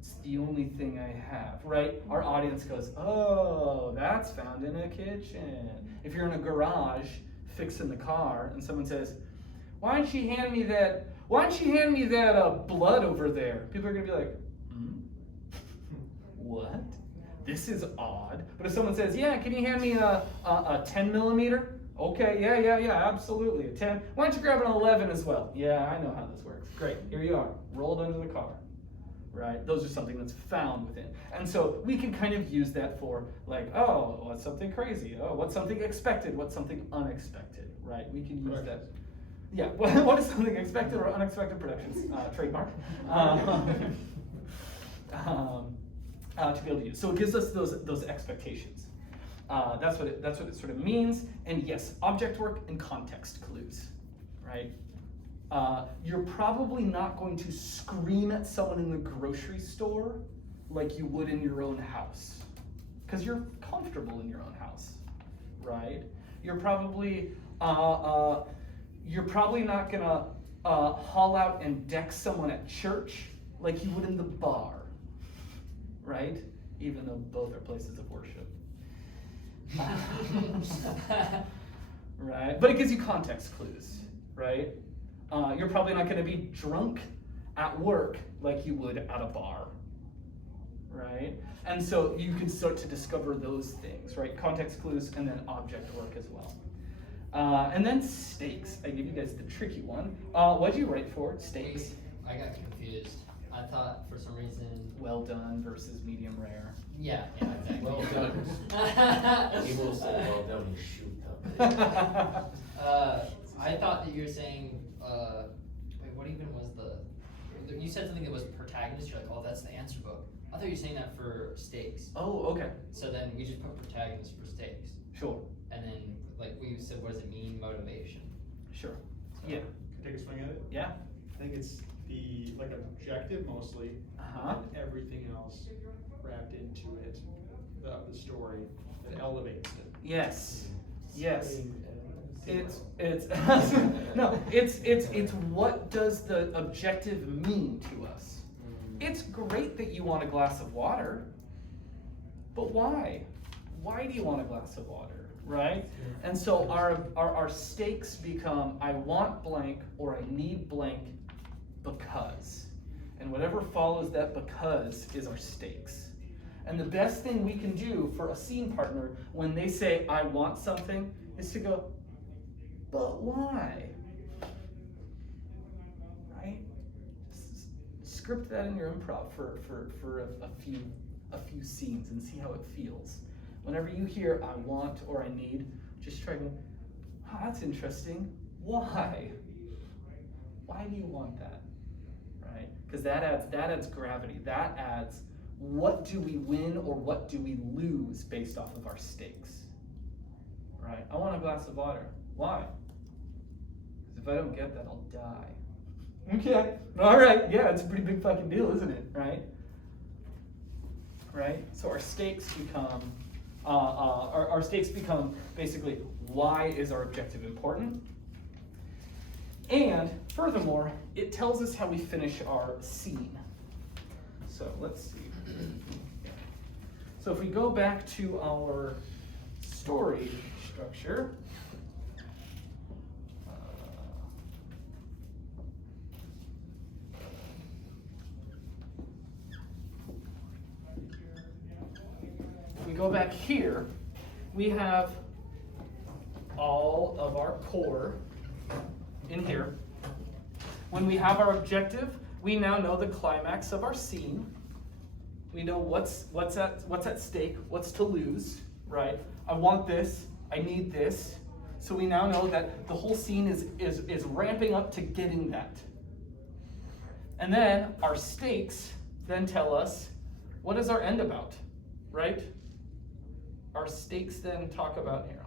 It's the only thing I have," right? Our audience goes, "Oh, that's found in a kitchen." If you're in a garage fixing the car and someone says, "Why don't you hand me that blood over there?" People are gonna be like, "What? This is odd." But if someone says, "Yeah, can you hand me a 10 millimeter?" "Okay, yeah, absolutely. A 10. Why don't you grab an 11 as well?" "Yeah, I know how this works." "Great, here you are, rolled under the car." Right? Those are something that's found within. And so we can kind of use that for like, oh, what's something crazy? Oh, what's something expected? What's something unexpected? Right? We can use that. Yeah, what is something expected or unexpected productions? Trademark. To be able to use. So it gives us those expectations. That's what it sort of means. And yes, object work and context clues, right? You're probably not going to scream at someone in the grocery store like you would in your own house, because you're comfortable in your own house, right? You're probably not gonna haul out and deck someone at church like you would in the bar, right? Even though both are places of worship. Right? But it gives you context clues, right? You're probably not going to be drunk at work like you would at a bar, right? And so you can start to discover those things, right? Context clues and then object work as well. And then stakes. I give you guys the tricky one. What did you write for stakes? I got confused. I thought for some reason. Well done versus medium rare. Yeah, exactly. Well done. He will say well done and shoot up. I thought that you were saying, wait, what even was you said something that was protagonist, you're like, oh, that's the answer book. I thought you were saying that for stakes. Oh, okay. So then we just put protagonist for stakes. Sure. And then, like, we said, what does it mean, motivation? Sure. So, Yeah. Take a swing at it? Yeah. I think it's the objective mostly, Uh-huh. and everything else wrapped into it, the story that elevates it. Yes. Yes. It's No. it's what does the objective mean to us? It's great that you want a glass of water, but why? Why do you want a glass of water, right? And so our stakes become I want blank or I need blank because. And whatever follows that because is our stakes. And the best thing we can do for a scene partner when they say I want something is to go, but why? Right? Script that in your improv for a few scenes and see how it feels. Whenever you hear I want or I need, just try to go, oh, that's interesting. Why Why do you want that? Right? Because that adds gravity. That adds, what do we win or what do we lose based off of our stakes? Right? I want a glass of water. Why? Because if I don't get that, I'll die. Okay. All right. Yeah, it's a pretty big fucking deal, isn't it? Right? Right? So our stakes become, our stakes become basically, why is our objective important? And furthermore, it tells us how we finish our scene. So let's see. So if we go back to our story structure, if we go back here, we have all of our core in here. When we have our objective, we now know the climax of our scene. We know what's at stake, what's to lose, right? I want this, I need this. So we now know that the whole scene is ramping up to getting that. And then our stakes then tell us, what is our end about, right? Our stakes then talk about, here.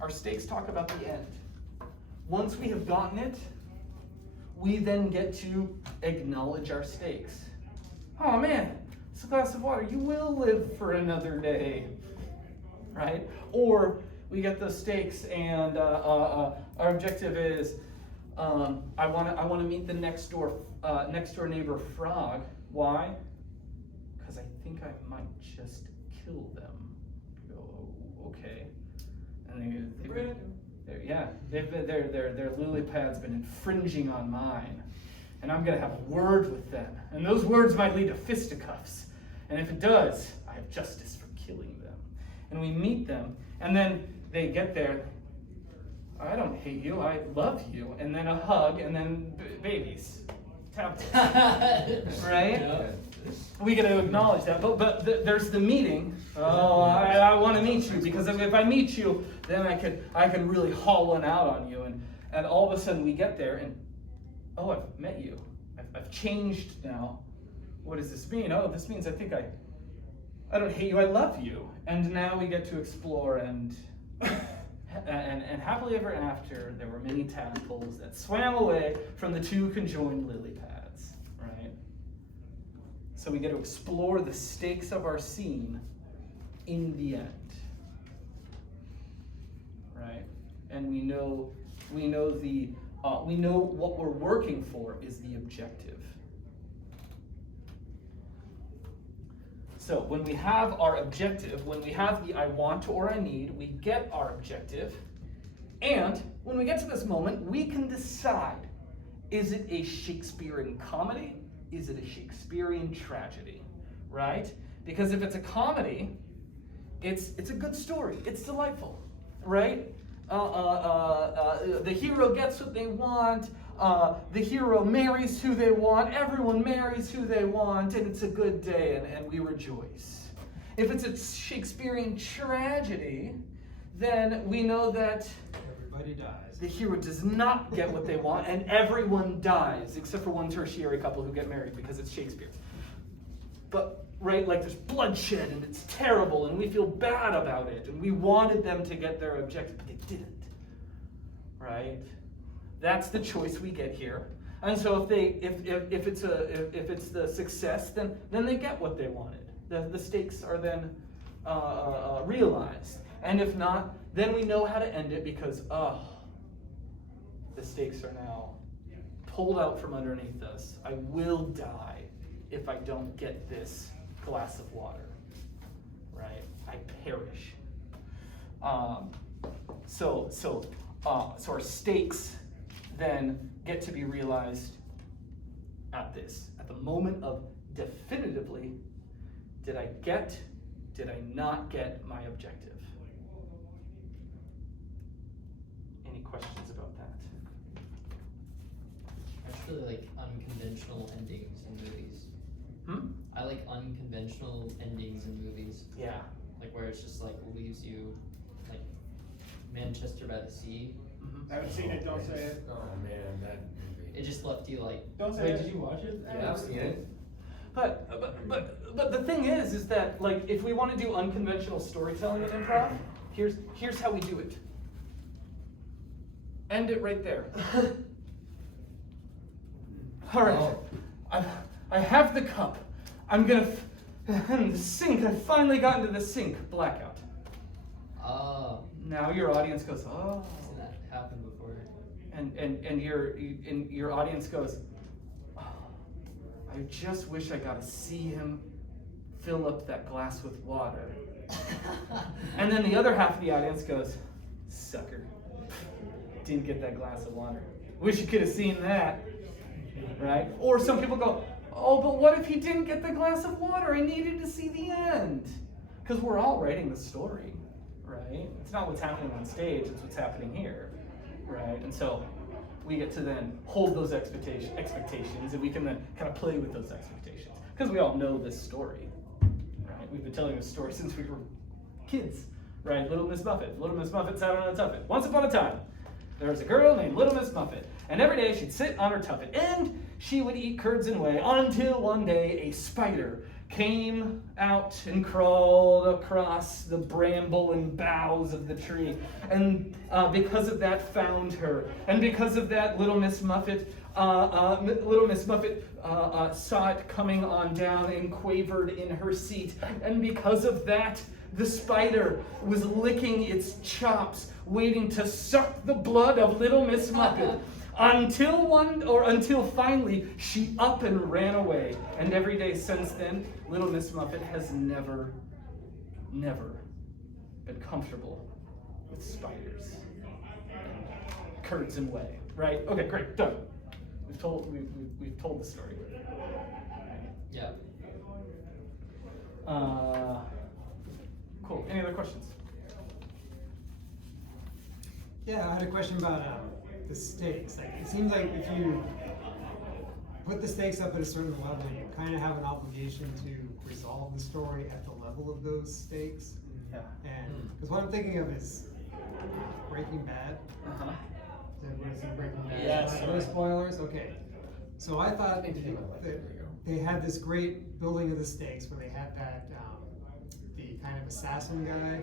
Our stakes talk about the end. Once we have gotten it, we then get to acknowledge our stakes. Oh man, it's a glass of water. You will live for another day, right? Or we get those stakes, and our objective is, I want to meet the next door neighbor frog. Why? Because I think I might just kill them. You go, oh, okay. And their lily pad's been infringing on mine, and I'm gonna have a word with them, and those words might lead to fisticuffs, and if it does, I have justice for killing them. And we meet them, and then they get there. I don't hate you, I love you, and then a hug, and then babies, tablets, right? Yep. We got to acknowledge that, but there's the meeting. Oh, I want to meet you, because if I meet you, then I can really haul one out on you, and all of a sudden we get there, and oh, I've met you. I've changed now. What does this mean? Oh, this means I think I don't hate you, I love you. And now we get to explore, and happily ever after, there were many tadpoles that swam away from the two conjoined lily pads, right? So we get to explore the stakes of our scene in the end, right? And we know what we're working for is the objective. So when we have our objective, when we have the I want or I need, we get our objective. And when we get to this moment, we can decide, is it a Shakespearean comedy? Is it a Shakespearean tragedy, right? Because if it's a comedy, it's a good story. It's delightful, right? The hero gets what they want. The hero marries who they want. Everyone marries who they want, and it's a good day, and we rejoice. If it's a Shakespearean tragedy, then we know that everybody dies. The hero does not get what they want, and everyone dies, except for one tertiary couple who get married because it's Shakespeare. But, right, like there's bloodshed, and it's terrible, and we feel bad about it, and we wanted them to get their objective, but they didn't, right? That's the choice we get here. And so if it's the success, then they get what they wanted. The stakes are then realized. And if not, then we know how to end it because, the stakes are now pulled out from underneath us. I will die if I don't get this glass of water, right? I perish. So our stakes then get to be realized at the moment of definitively, did I not get my objective? Any questions about that? I actually like unconventional endings in movies. I like unconventional endings in movies. Yeah. Like where it's just like leaves you like Manchester by the Sea. Haven't seen it, don't say it. Oh man, that movie. It just left you like, Don't say Wait, it. did you watch it? Yeah, I've seen it. But the thing is that like if we want to do unconventional storytelling in improv, here's how we do it. End it right there. All right, Oh. I have the cup. I'm gonna the sink. I finally got into the sink. Blackout. Now your audience goes, oh, I've seen that happen before. and your audience goes, oh, I just wish I got to see him fill up that glass with water. And then the other half of the audience goes, sucker, didn't get that glass of water. Wish you could have seen that, right? Or some people go, oh, but what if he didn't get the glass of water? I needed to see the end. Because we're all writing the story, right? It's not what's happening on stage, it's what's happening here, right? And so we get to then hold those expectations, and we can then kind of play with those expectations. Because we all know this story, right? We've been telling this story since we were kids, right? Little Miss Muffet. Little Miss Muffet sat on a tuffet. Once upon a time, there was a girl named Little Miss Muffet, and every day she'd sit on her tuffet, and she would eat curds and whey until one day a spider came out and crawled across the bramble and boughs of the tree, and because of that found her, and because of that Little Miss Muffet saw it coming on down and quavered in her seat, and because of that the spider was licking its chops, waiting to suck the blood of Little Miss Muffet. Until finally she up and ran away. And every day since then, Little Miss Muffet has never been comfortable with spiders and curds and whey. Right? Okay, great, done. We've told the story. Yeah. Cool. Any other questions? Yeah, I had a question about the stakes. Like, it seems like if you put the stakes up at a certain level, you kind of have an obligation to resolve the story at the level of those stakes. Yeah. And because what I'm thinking of is Breaking Bad. Uh-huh. Has everybody seen Breaking Bad? Yes. No spoilers. Okay. So I thought that they had this great building of the stakes where they had that the kind of assassin guy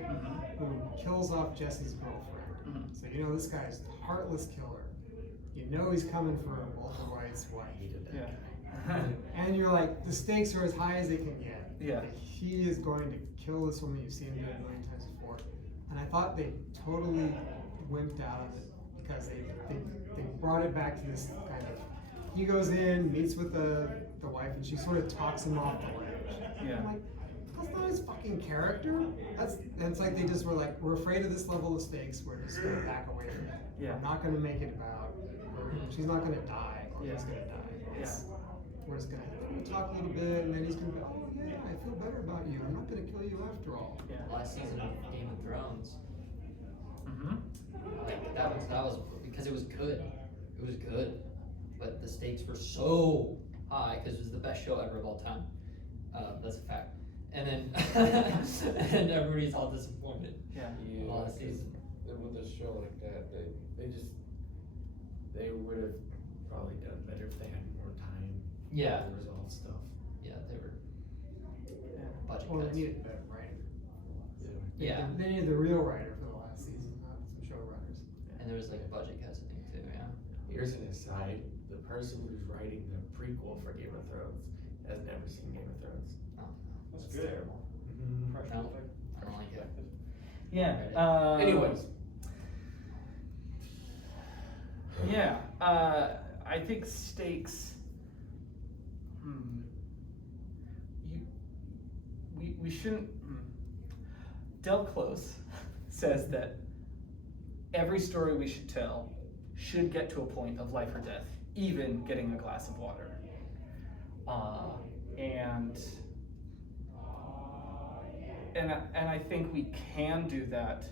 who kills off Jesse's girlfriend. So you know this guy's a heartless killer. You know he's coming for Walter White's wife. Yeah. And you're like, the stakes are as high as they can get. Yeah. Like, he is going to kill this woman. You've seen him do it a million times before. And I thought they totally wimped out of it because they brought it back to this kind of, he goes in, meets with the wife, and she sort of talks him off the ledge. Yeah. I'm like, that's not his fucking character. And it's like they just were like, we're afraid of this level of stakes, we're just gonna back away from it. Yeah. We're not gonna make it about, she's not gonna die, or Yeah. he's gonna die. Yeah. We're just gonna talk a little bit, and then he's gonna go, oh yeah, I feel better about you. I'm not gonna kill you after all. Yeah. Last season of Game of Thrones. Mm-hmm. Like that was because it was good. It was good, but the stakes were so high because it was the best show ever of all time. That's a fact. And then and everybody's all disappointed. Yeah. Last season. With a show like that, they would have probably done better if they had more time. Yeah. To resolve stuff. Yeah, they were budget Well, they cuts. needed a better writer. Yeah. They needed the real writer for the last season, not some showrunners. And there was like budget cuts, I think, too. Yeah. Here's an aside: the person who's writing the prequel for Game of Thrones has never seen Game of Thrones. Oh, That's that's good. terrible. Fresh No. perspective. I don't like it. Yeah. Anyways, Yeah. I think stakes. We shouldn't. Del Close says that every story we should tell should get to a point of life or death, even getting a glass of water. And I think we can do that,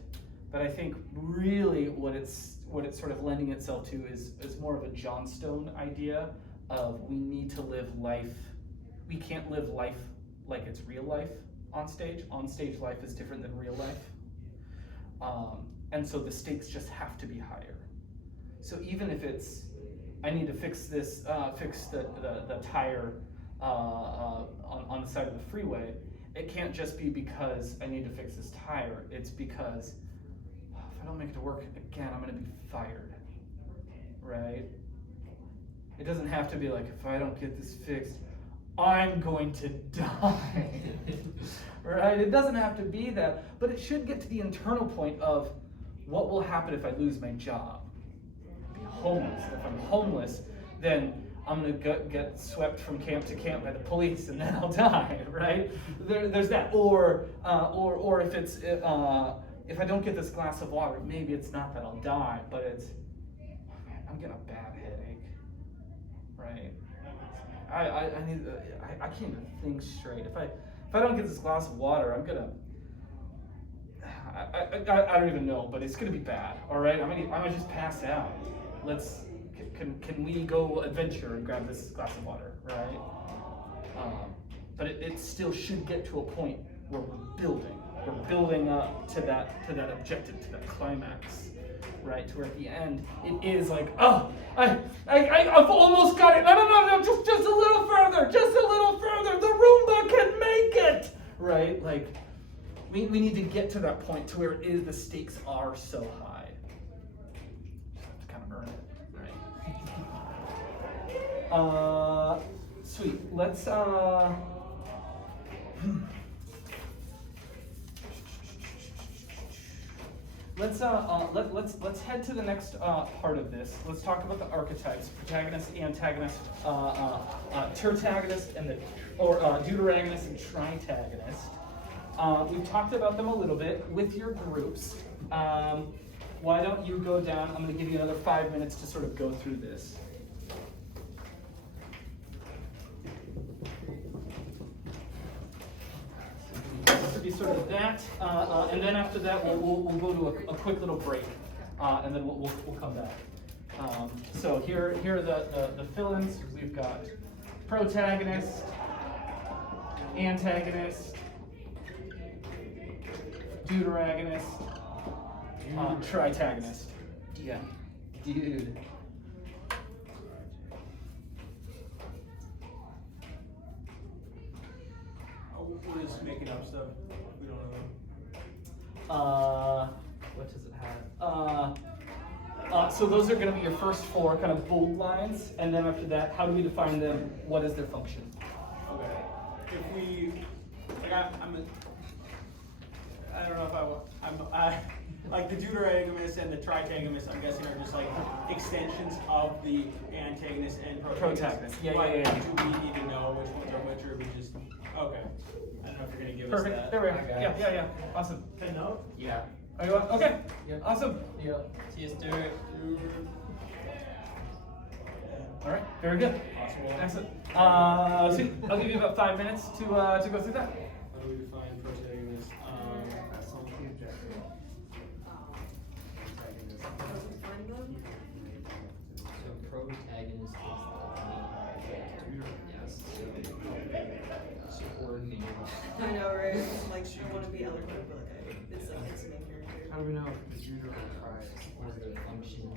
but I think really what it's sort of lending itself to is more of a Johnstone idea of we need to live life. We can't live life like it's real life on stage. On stage life is different than real life. And so the stakes just have to be higher. So even if it's, I need to fix this, fix the tire on the side of the freeway, it can't just be because I need to fix this tire. It's because if I don't make it to work again, I'm gonna be fired, right? It doesn't have to be like, if I don't get this fixed, I'm going to die, right? It doesn't have to be that, but it should get to the internal point of what will happen if I lose my job. Be homeless. If I'm homeless, then I'm gonna get swept from camp to camp by the police, and then I'll die, right? There's that. Or if it's if I don't get this glass of water, maybe it's not that I'll die, but it's, I'm getting a bad headache, right? I can't even think straight. If I don't get this glass of water, I'm gonna. I don't even know, but it's gonna be bad. All right, I'm gonna just pass out. Can we go adventure and grab this glass of water, right? But it still should get to a point where we're building up to that objective, to that climax, right? To where at the end it is like, oh, I've almost got it. No, just a little further, The Roomba can make it, right? Like, we need to get to that point to where it is, the stakes are so high. Just have to kind of earn it, right? Sweet. Let's let's head to the next part of this. Let's talk about the archetypes: protagonist, antagonist, tertagonist, and deuteragonist and tritagonist. We've talked about them a little bit with your groups. Why don't you go down? I'm going to give you another 5 minutes to sort of go through this. This would be sort of that, and then after that we'll go to a quick little break, and then we'll come back. So here are the fill-ins. We've got protagonist, antagonist, deuteragonist, tritagonist. Yeah, dude. We're just making up stuff. We don't know. What does it have? So those are going to be your first 4 kind of bold lines, and then after that, how do we define them? What is their function? Okay. If we, like, I don't know if I like the deuteragonist and the tritagonist, I'm guessing are just like extensions of the antagonist and protagonist. Yeah. Do we need to know which ones are which, or we just, okay. I don't know if you're gonna give Perfect. us that. There we go. Yeah. Awesome. Can I know? Yeah. Are you on? Okay. Yeah. Awesome. Yeah. See us do it. All right. Very good. Possible. Excellent. Sweet. I'll give you about 5 minutes to go through that. How do we define protagonist? That's all the objective. Antagonist. Doesn't find them? So protagonist is the main yes. So coordinator. I know, right? Like, I want to be eloquent, but like, it's the main character. How do we know if the Judo tries? Or the function to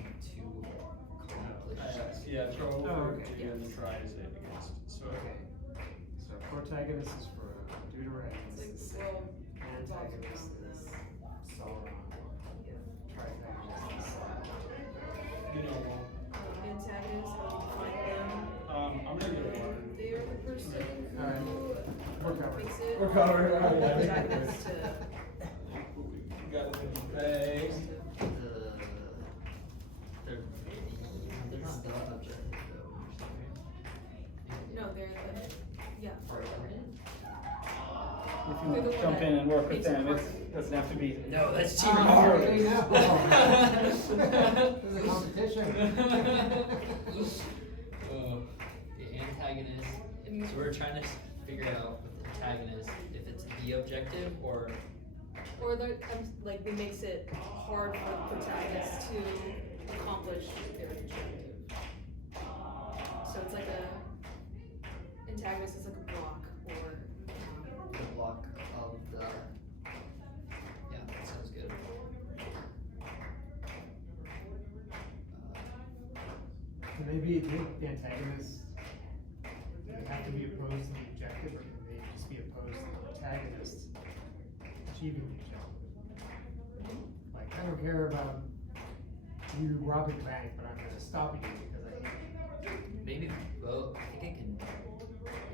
accomplish. Yeah, pro Oh, okay. to and try is it against. So Okay. So protagonist is for It's deuteragonist. like, well, Antagonist is Sauron. Tritagonist is you know, antagonists, how do you find them? I'm gonna give it one. They're the person Alright. who We're covered. makes it. We're covered, alright. Protagonist to. We got it in the bag. They're not that objective though. No, they're the. Yeah. If you want to jump in and work with them, it doesn't have to be. No, that's Oh, okay, no. This is a competition. The antagonist. So we're trying to figure out with the antagonist if it's the objective or Or like it makes it hard for the protagonist to accomplish their objective. So it's like antagonist is like a block, or the block of the. Yeah, that sounds good. Can they be, do the antagonists, do they have to be opposed to the objective, or can they just be opposed to the protagonists achieving the objective? Like, I don't care about you robbing the bank, but I'm gonna stop you because I hate you. Maybe both. I think it can.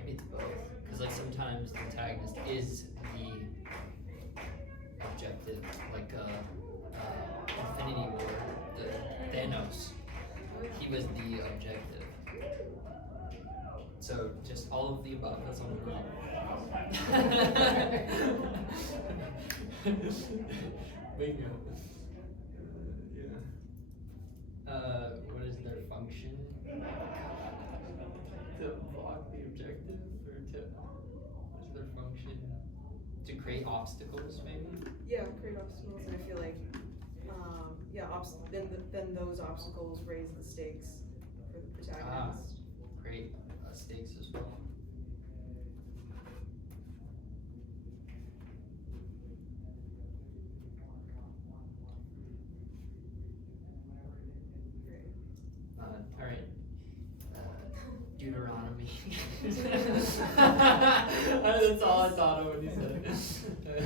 Maybe it's both. Because like sometimes the antagonist is the objective, like Infinity War, the Thanos. He was the objective. So just all of the above. That's all we're Bingo. What is their function? To block the objective, or to what is their function? To create obstacles, maybe. Yeah, create obstacles, and I feel like, then those obstacles raise the stakes for the protagonist. Create stakes as well. Alright. Deuteronomy. That's all I thought of when you said it.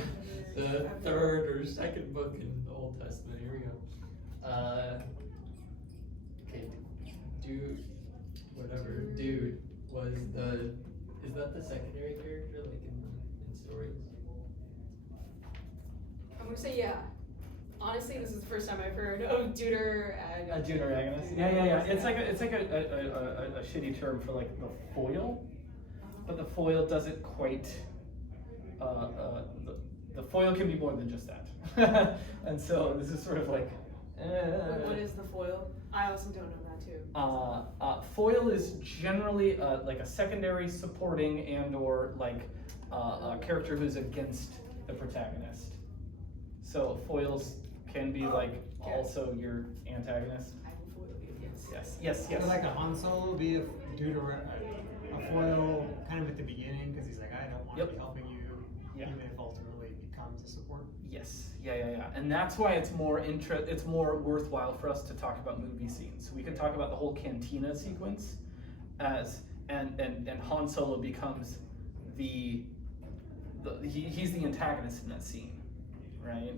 The third or second book in the Old Testament. Here we go. Okay, dude was is that the secondary character, like in stories? I'm gonna say yeah. Honestly, this is the first time I've heard of A deuteragonist. Yeah. It's like a shitty term for like the foil, but the foil doesn't quite. The foil can be more than just that, and so this is sort of like. What is the foil? I also don't know that too. Foil is generally like a secondary, supporting, and/or like a character who's against the protagonist. So foils can be like also your antagonist. I will foil you, yes. Yes. Would like a Han Solo be a foil kind of at the beginning, because he's like, I don't want to be helping you, even if ultimately it becomes a support. Yes. Yeah. And that's why it's more worthwhile for us to talk about movie scenes. We could talk about the whole cantina sequence and Han Solo becomes he's the antagonist in that scene, right?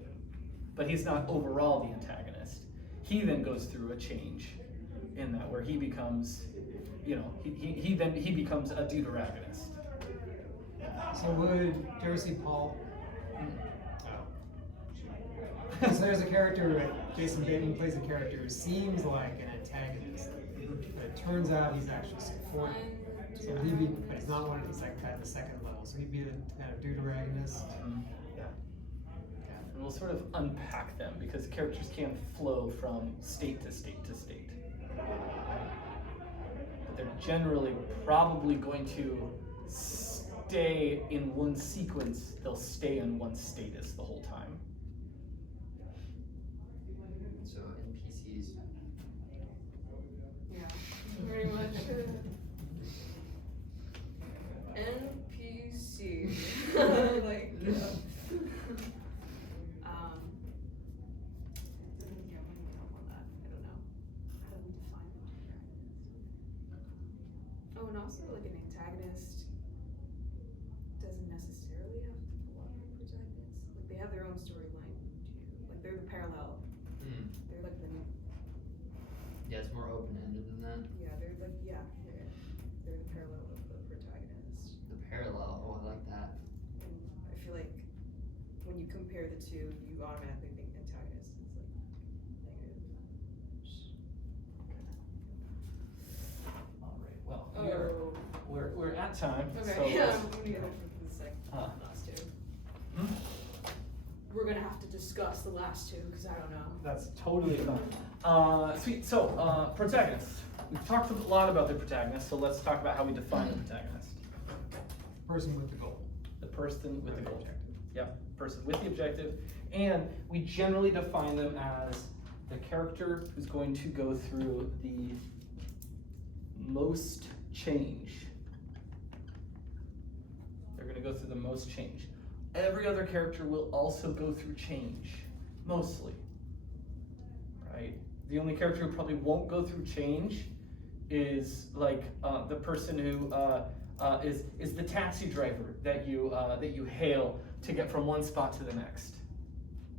But he's not overall the antagonist. He then goes through a change in that where he becomes, he becomes a deuteragonist. So would you ever see Paul? So there's a character, Jason Bateman plays a character who seems like an antagonist, but it turns out he's actually supporting. So but he's not one of these like kind of the second level. So he'd be the kind of deuteragonist. And we'll sort of unpack them because characters can flow from state to state to state. But they're generally probably going to stay in one sequence. They'll stay in one status the whole time. So NPCs. Yeah, very much. NPC. Like, yeah. Yeah, let me help on that. I don't know. How do we define an antagonist? Oh, and also like an antagonist doesn't necessarily have to belong to the protagonist. Like they have their own storyline too. Like they're the parallel. They're like the Yeah, it's more open-ended than that. they're the parallel of the protagonist. The parallel, oh, I like that. And I feel like when you compare the two, you automatically think antagonist is like negative. All right. Well, Oh. we're at time. Okay, So yeah, let's- I'm gonna get up for the second, last two. We're gonna have to discuss the last two, cause I don't know. That's totally fine. Sweet. So, protagonist. We've talked a lot about the protagonist, so let's talk about how we define the protagonist. Person with the goal. The person with the goal. Yep, person with the objective. And we generally define them as the character who's going to go through the most change. They're going to go through the most change. Every other character will also go through change, mostly. Right? The only character who probably won't go through change is like the person who is the taxi driver that you hail to get from one spot to the next,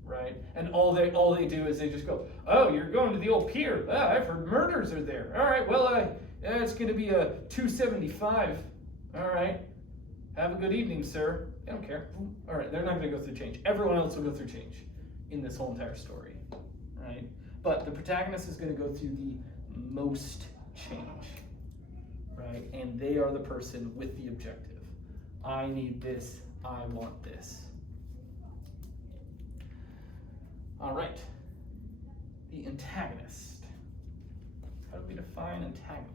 right? And all they do is they just go, oh, you're going to the old pier. Ah, I've heard murders are there. All right, well, it's going to be a $2.75. All right, have a good evening, sir. I don't care. All right, they're not going to go through change. Everyone else will go through change in this whole entire story, right? But the protagonist is going to go through the most change, right? And they are the person with the objective. I need this. I want this. All right. The antagonist. How do we define antagonist?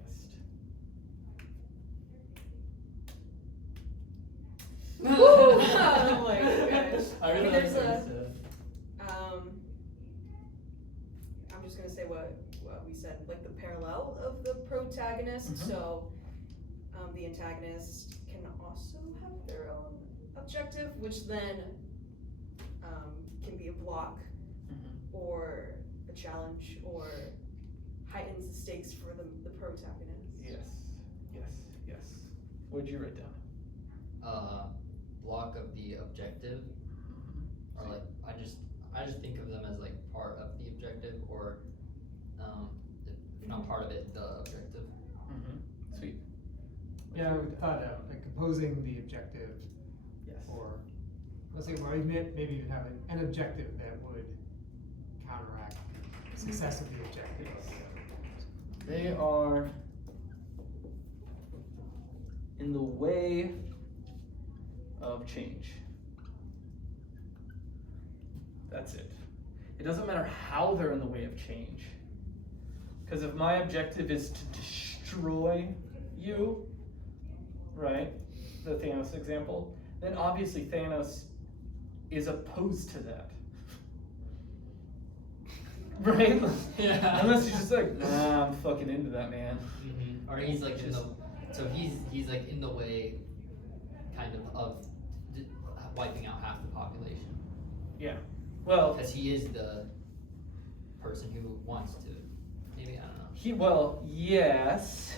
Oh my gosh. I really there's like a, this. I'm just gonna say what we said, like the parallel of the protagonist. Mhm. So, the antagonist can also have their own objective, which then can be a block or a challenge or heightens the stakes for the protagonist. Yes. What'd you write down? Block of the objective, or like I just think of them as like part of the objective, or if not part of it, the objective. Sweet. Yeah, we thought like opposing the objective, Yes. or let's say, well, maybe even have an objective that would counteract the success of the objective. They are in the way of change. That's it. It doesn't matter how they're in the way of change. Because if my objective is to destroy you, right, the Thanos example, then obviously Thanos is opposed to that. Right? Yeah. Unless he's just like, nah, I'm fucking into that, man. Or he's like in the, so he's like in the way, kind of wiping out half the population. Yeah. Well, Because he is the person who wants to. Maybe, I don't know. yes,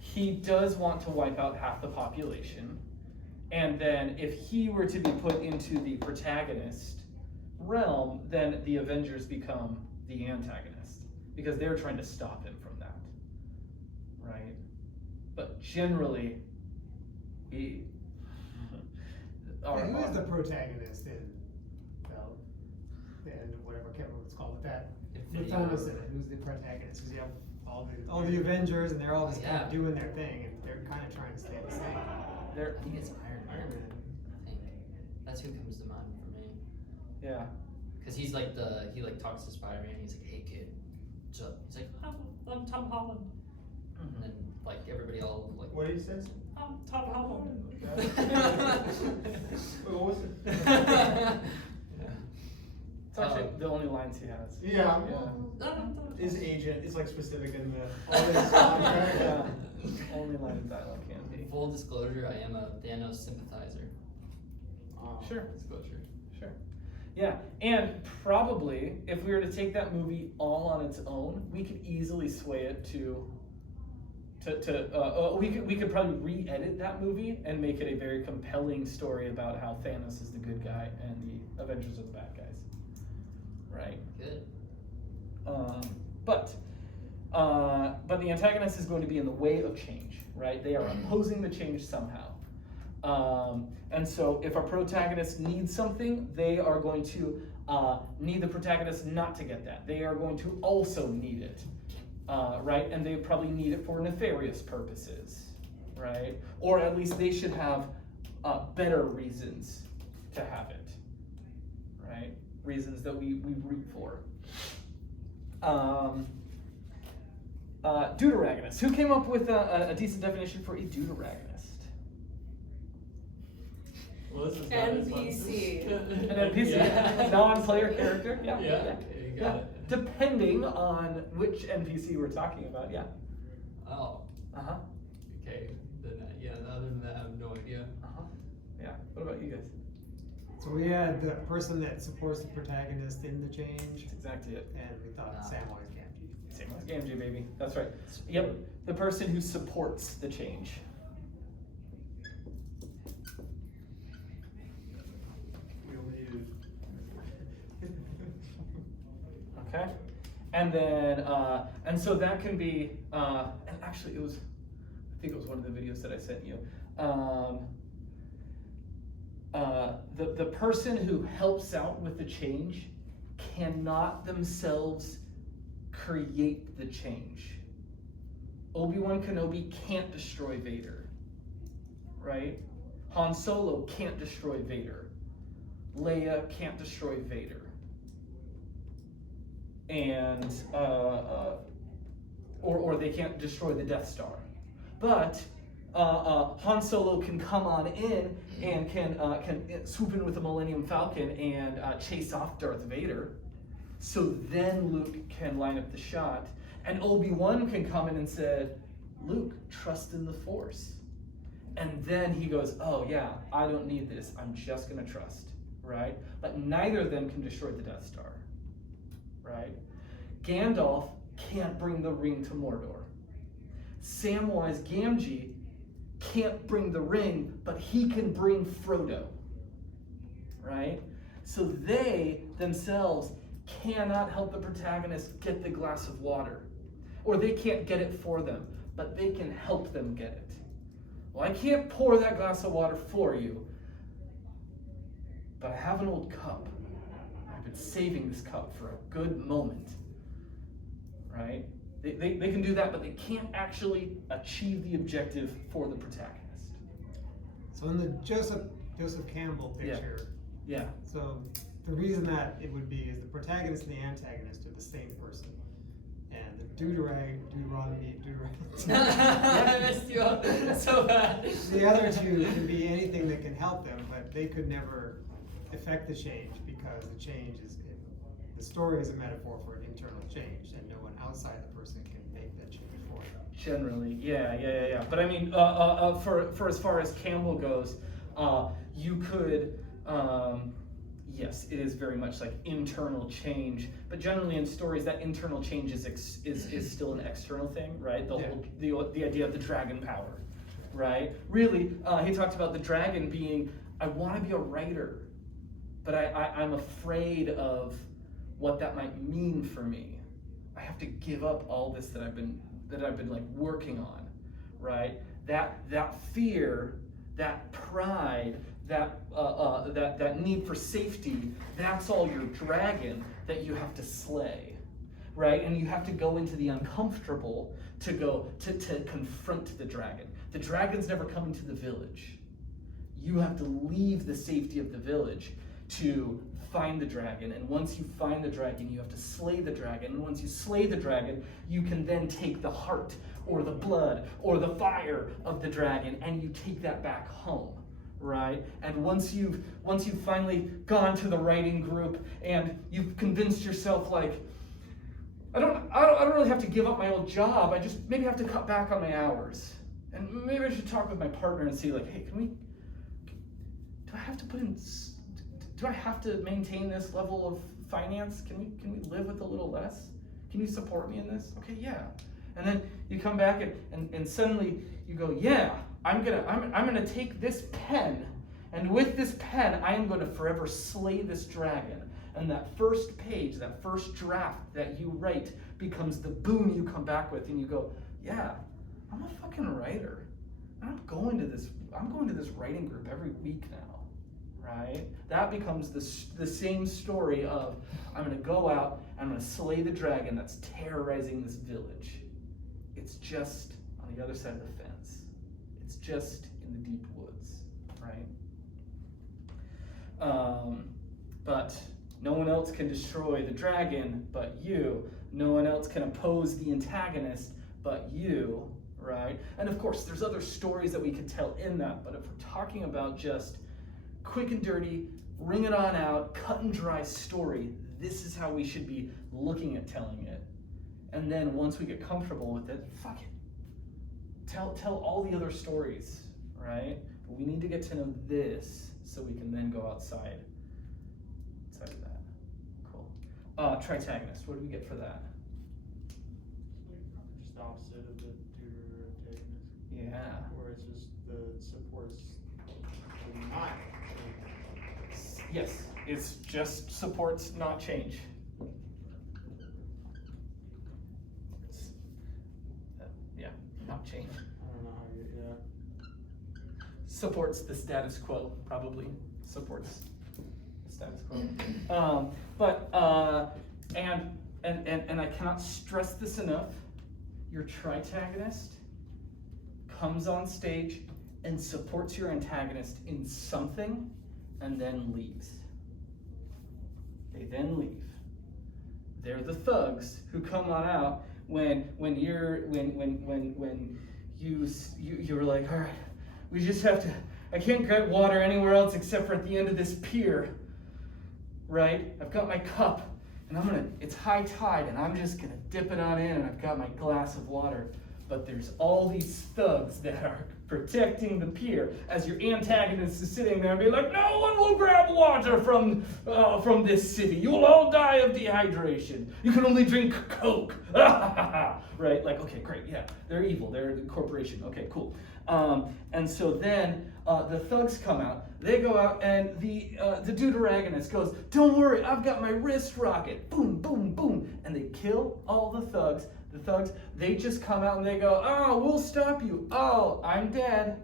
he does want to wipe out half the population. And then if he were to be put into the protagonist realm, then the Avengers become the antagonist. Because they're trying to stop him from that. Right? But generally, he... Who is the protagonist in the end of whatever, I can't remember what it's called, with that? With Thanos in it, who's the protagonist? Because you have all the Avengers, and they're all just kind of doing their thing, and they're kind of trying to stay the same. I think it's Iron Man. I think that's who comes to mind for me. Yeah. Because he's like he like talks to Spider-Man. He's like, "Hey kid," so he's like, "I'm Tom Holland," and then like everybody all like, What did he say? "I'm Tom Holland." What was it? It's actually the only lines he has. Yeah. His agent is like specific in all his contract. Yeah. Only line of dialogue can be. Full disclosure: I am a Thanos sympathizer. Sure. Disclosure. Sure. Yeah, and probably if we were to take that movie all on its own, we could easily sway it we could probably re-edit that movie and make it a very compelling story about how Thanos is the good guy and the Avengers are the bad guys. Right? Good. But the antagonist is going to be in the way of change, right? They are opposing the change somehow. And so if our protagonist needs something, they are going to need the protagonist not to get that. They are going to also need it, right? And they probably need it for nefarious purposes, right? Or at least they should have better reasons to have it, right? Reasons that we root for. Deuteragonist. Who came up with a decent definition for a deuteragonist? Well, this is not as fun. NPC. An NPC, non-player character. Yeah. You got it. Depending on which NPC we're talking about. Yeah. Oh. Okay. Then other than that, I have no idea. Yeah. What about you guys? So we had the person that supports the protagonist in the change, That's exactly it. and we thought Samwise Gamgee. Samwise Gamgee, baby. That's right. Yep, the person who supports the change. We only use. Okay, and then and so that can be and actually it was, I think it was one of the videos that I sent you. The person who helps out with the change cannot themselves create the change. Obi-Wan Kenobi can't destroy Vader, right? Han Solo can't destroy Vader. Leia can't destroy Vader. And or they can't destroy the Death Star. But Han Solo can come on in and can swoop in with the Millennium Falcon and chase off Darth Vader. So then Luke can line up the shot, and Obi-Wan can come in and say, Luke, trust in the Force. And then he goes, oh yeah, I don't need this, I'm just gonna trust, right? But neither of them can destroy the Death Star, right? Gandalf can't bring the ring to Mordor. Samwise Gamgee can't bring the ring, but he can bring Frodo, right? So they themselves cannot help the protagonist get the glass of water, or they can't get it for them, but they can help them get it. Well, I can't pour that glass of water for you, but I have an old cup. I've been saving this cup for a good moment, right? They can do that, but they can't actually achieve the objective for the protagonist. So in the Joseph Campbell picture, Yeah. so the reason that it would be is the protagonist and the antagonist are the same person. And the Deuteronomy. I messed you up so bad. The other two can be anything that can help them, but they could never effect the change because the change is, the story is a metaphor for an internal change, and no one outside the person can make that change for them. Generally, yeah. But I mean, for as far as Campbell goes, you could, yes, it is very much like internal change. But generally in stories, that internal change is still an external thing, right? The idea of the dragon power, right? Really, he talked about the dragon being, I want to be a writer, but I'm afraid of what that might mean for me. I have to give up all this that I've been like working on, right? That fear, that pride, that need for safety, that's all your dragon that you have to slay, right? And you have to go into the uncomfortable to confront the dragon. The dragon's never coming to the village. You have to leave the safety of the village to find the dragon, and once you find the dragon, you have to slay the dragon, and once you slay the dragon, you can then take the heart or the blood or the fire of the dragon and you take that back home, right? And once you've finally gone to the writing group and you've convinced yourself, like, I don't really have to give up my old job, I just maybe have to cut back on my hours, and maybe I should talk with my partner and see, like, hey, do I have to maintain this level of finance? Can we live with a little less? Can you support me in this? Okay, yeah. And then you come back and suddenly you go, yeah, I'm gonna take this pen, and with this pen I am going to forever slay this dragon. And that first page, that first draft that you write becomes the boon you come back with, and you go, yeah, I'm a fucking writer. And I'm going to this writing group every week now. Right? That becomes the same story of, I'm going to go out, I'm going to slay the dragon that's terrorizing this village. It's just on the other side of the fence. It's just in the deep woods, right? But no one else can destroy the dragon but you. No one else can oppose the antagonist but you, right? And of course, there's other stories that we could tell in that, but if we're talking about just quick and dirty, ring it on out, cut and dry story, this is how we should be looking at telling it. And then once we get comfortable with it, fuck it. Tell all the other stories, right? But we need to get to know this so we can then go outside of that. Cool. Tritagonist, what do we get for that? opposite of the tutor antagonist, Yeah. where it's just the supports the not change. Yes, it's just supports, not change. It's, yeah, not change. I don't know how you, yeah. Supports the status quo, probably supports the status quo. And I cannot stress this enough. Your tritagonist comes on stage and supports your antagonist in something and then leaves. They then leave. They're the thugs who come on out when you're like, all right, we just have to, I can't get water anywhere else except for at the end of this pier, right? I've got my cup and it's high tide and I'm just gonna dip it on in and I've got my glass of water. But there's all these thugs that are protecting the pier as your antagonist is sitting there and be like, no one will grab water from this city. You will all die of dehydration. You can only drink Coke. Right? Like, okay, great, yeah. They're evil. They're the corporation. Okay, cool. And so then the thugs come out. They go out and the deuteragonist goes, don't worry, I've got my wrist rocket. Boom, boom, boom. And they kill all the thugs. The thugs, they just come out and they go, oh, we'll stop you. Oh, I'm dead.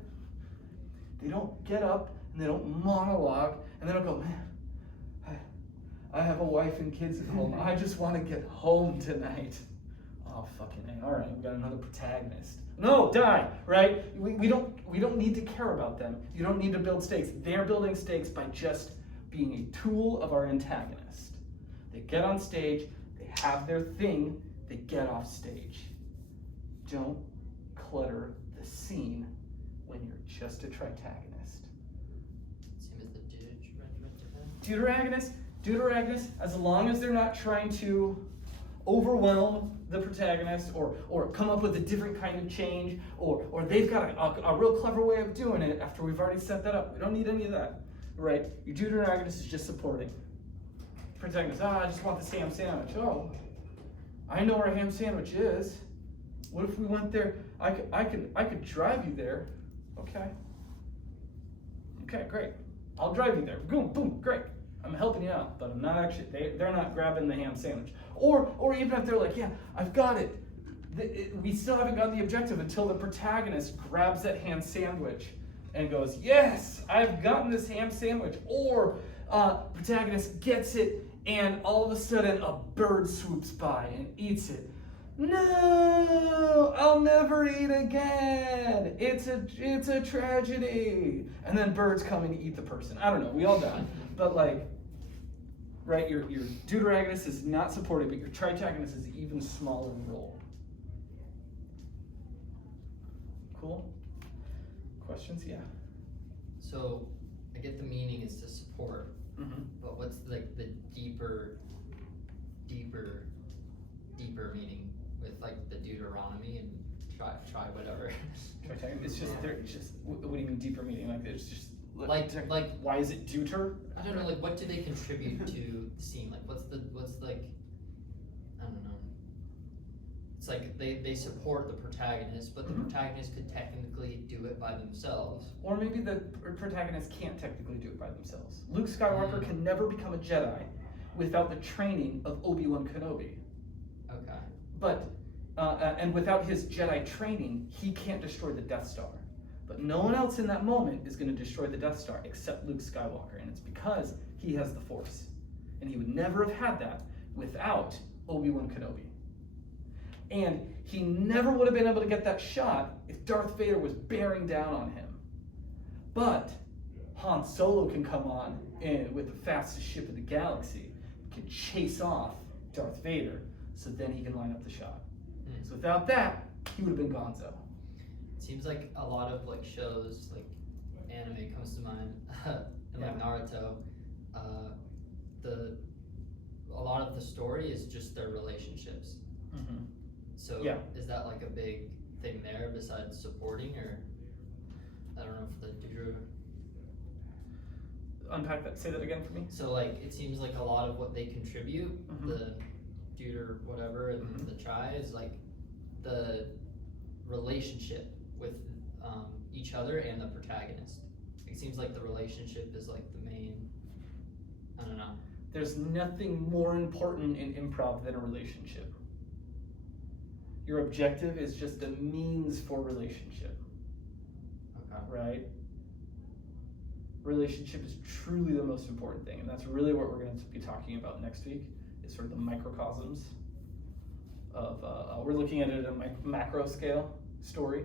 They don't get up and they don't monologue and they don't go, man, I have a wife and kids at home. I just want to get home tonight. Oh, fucking A. All right, we got another protagonist. No, die, right? We don't need to care about them. You don't need to build stakes. They're building stakes by just being a tool of our antagonist. They get on stage, they have their thing, they get off stage. Don't clutter the scene when you're just a tritagonist. Same as the Deuteragonist, as long as they're not trying to overwhelm the protagonist or come up with a different kind of change or they've got a real clever way of doing it after we've already set that up. We don't need any of that, right? Your deuteragonist is just supporting. Protagonist, I just want this ham sandwich. Oh, I know where a ham sandwich is. What if we went there? I could drive you there. Okay. Okay, great. I'll drive you there. Boom, boom, great. I'm helping you out, but I'm not actually, they're not grabbing the ham sandwich. Or even if they're like, yeah, I've got it. We still haven't gotten the objective until the protagonist grabs that ham sandwich and goes, yes, I've gotten this ham sandwich. Or protagonist gets it and all of a sudden a bird swoops by and eats it. No, I'll never eat again. It's a tragedy. And then birds come and eat the person. I don't know, we all die. But like, right, your deuteragonist is not supported, but your tritagonist is even smaller in role. Cool? Questions? Yeah. So I get the meaning is to support, but what's like the deeper meaning with like the Deuteronomy and try whatever. It's just what do you mean deeper meaning? Like it's just like why is it deuter? I don't know, like what do they contribute to the scene? Like what's like I don't know. It's like they support the protagonist, but the protagonist could technically do it by themselves. Or maybe the protagonist can't technically do it by themselves. Luke Skywalker can never become a Jedi without the training of Obi-Wan Kenobi. Okay. But and without his Jedi training, he can't destroy the Death Star. But no one else in that moment is going to destroy the Death Star except Luke Skywalker, and it's because he has the Force. And he would never have had that without Obi-Wan Kenobi. And he never would have been able to get that shot if Darth Vader was bearing down on him. But Han Solo can come on in with the fastest ship in the galaxy, can chase off Darth Vader, so then he can line up the shot. So without that, he would have been gonzo. It seems like a lot of like shows, like anime comes to mind, and like Naruto, a lot of the story is just their relationships. So is that like a big thing there besides supporting, or I don't know if the Deuter. Unpack that. Say that again for me. So like it seems like a lot of what they contribute, the Deuter whatever and the Tri is like the relationship with each other and the protagonist. It seems like the relationship is like the main, I don't know. There's nothing more important in improv than a relationship. Your objective is just a means for relationship, Okay. right? Relationship is truly the most important thing, and that's really what we're going to be talking about next week, is sort of the microcosms of, we're looking at it at a macro scale story.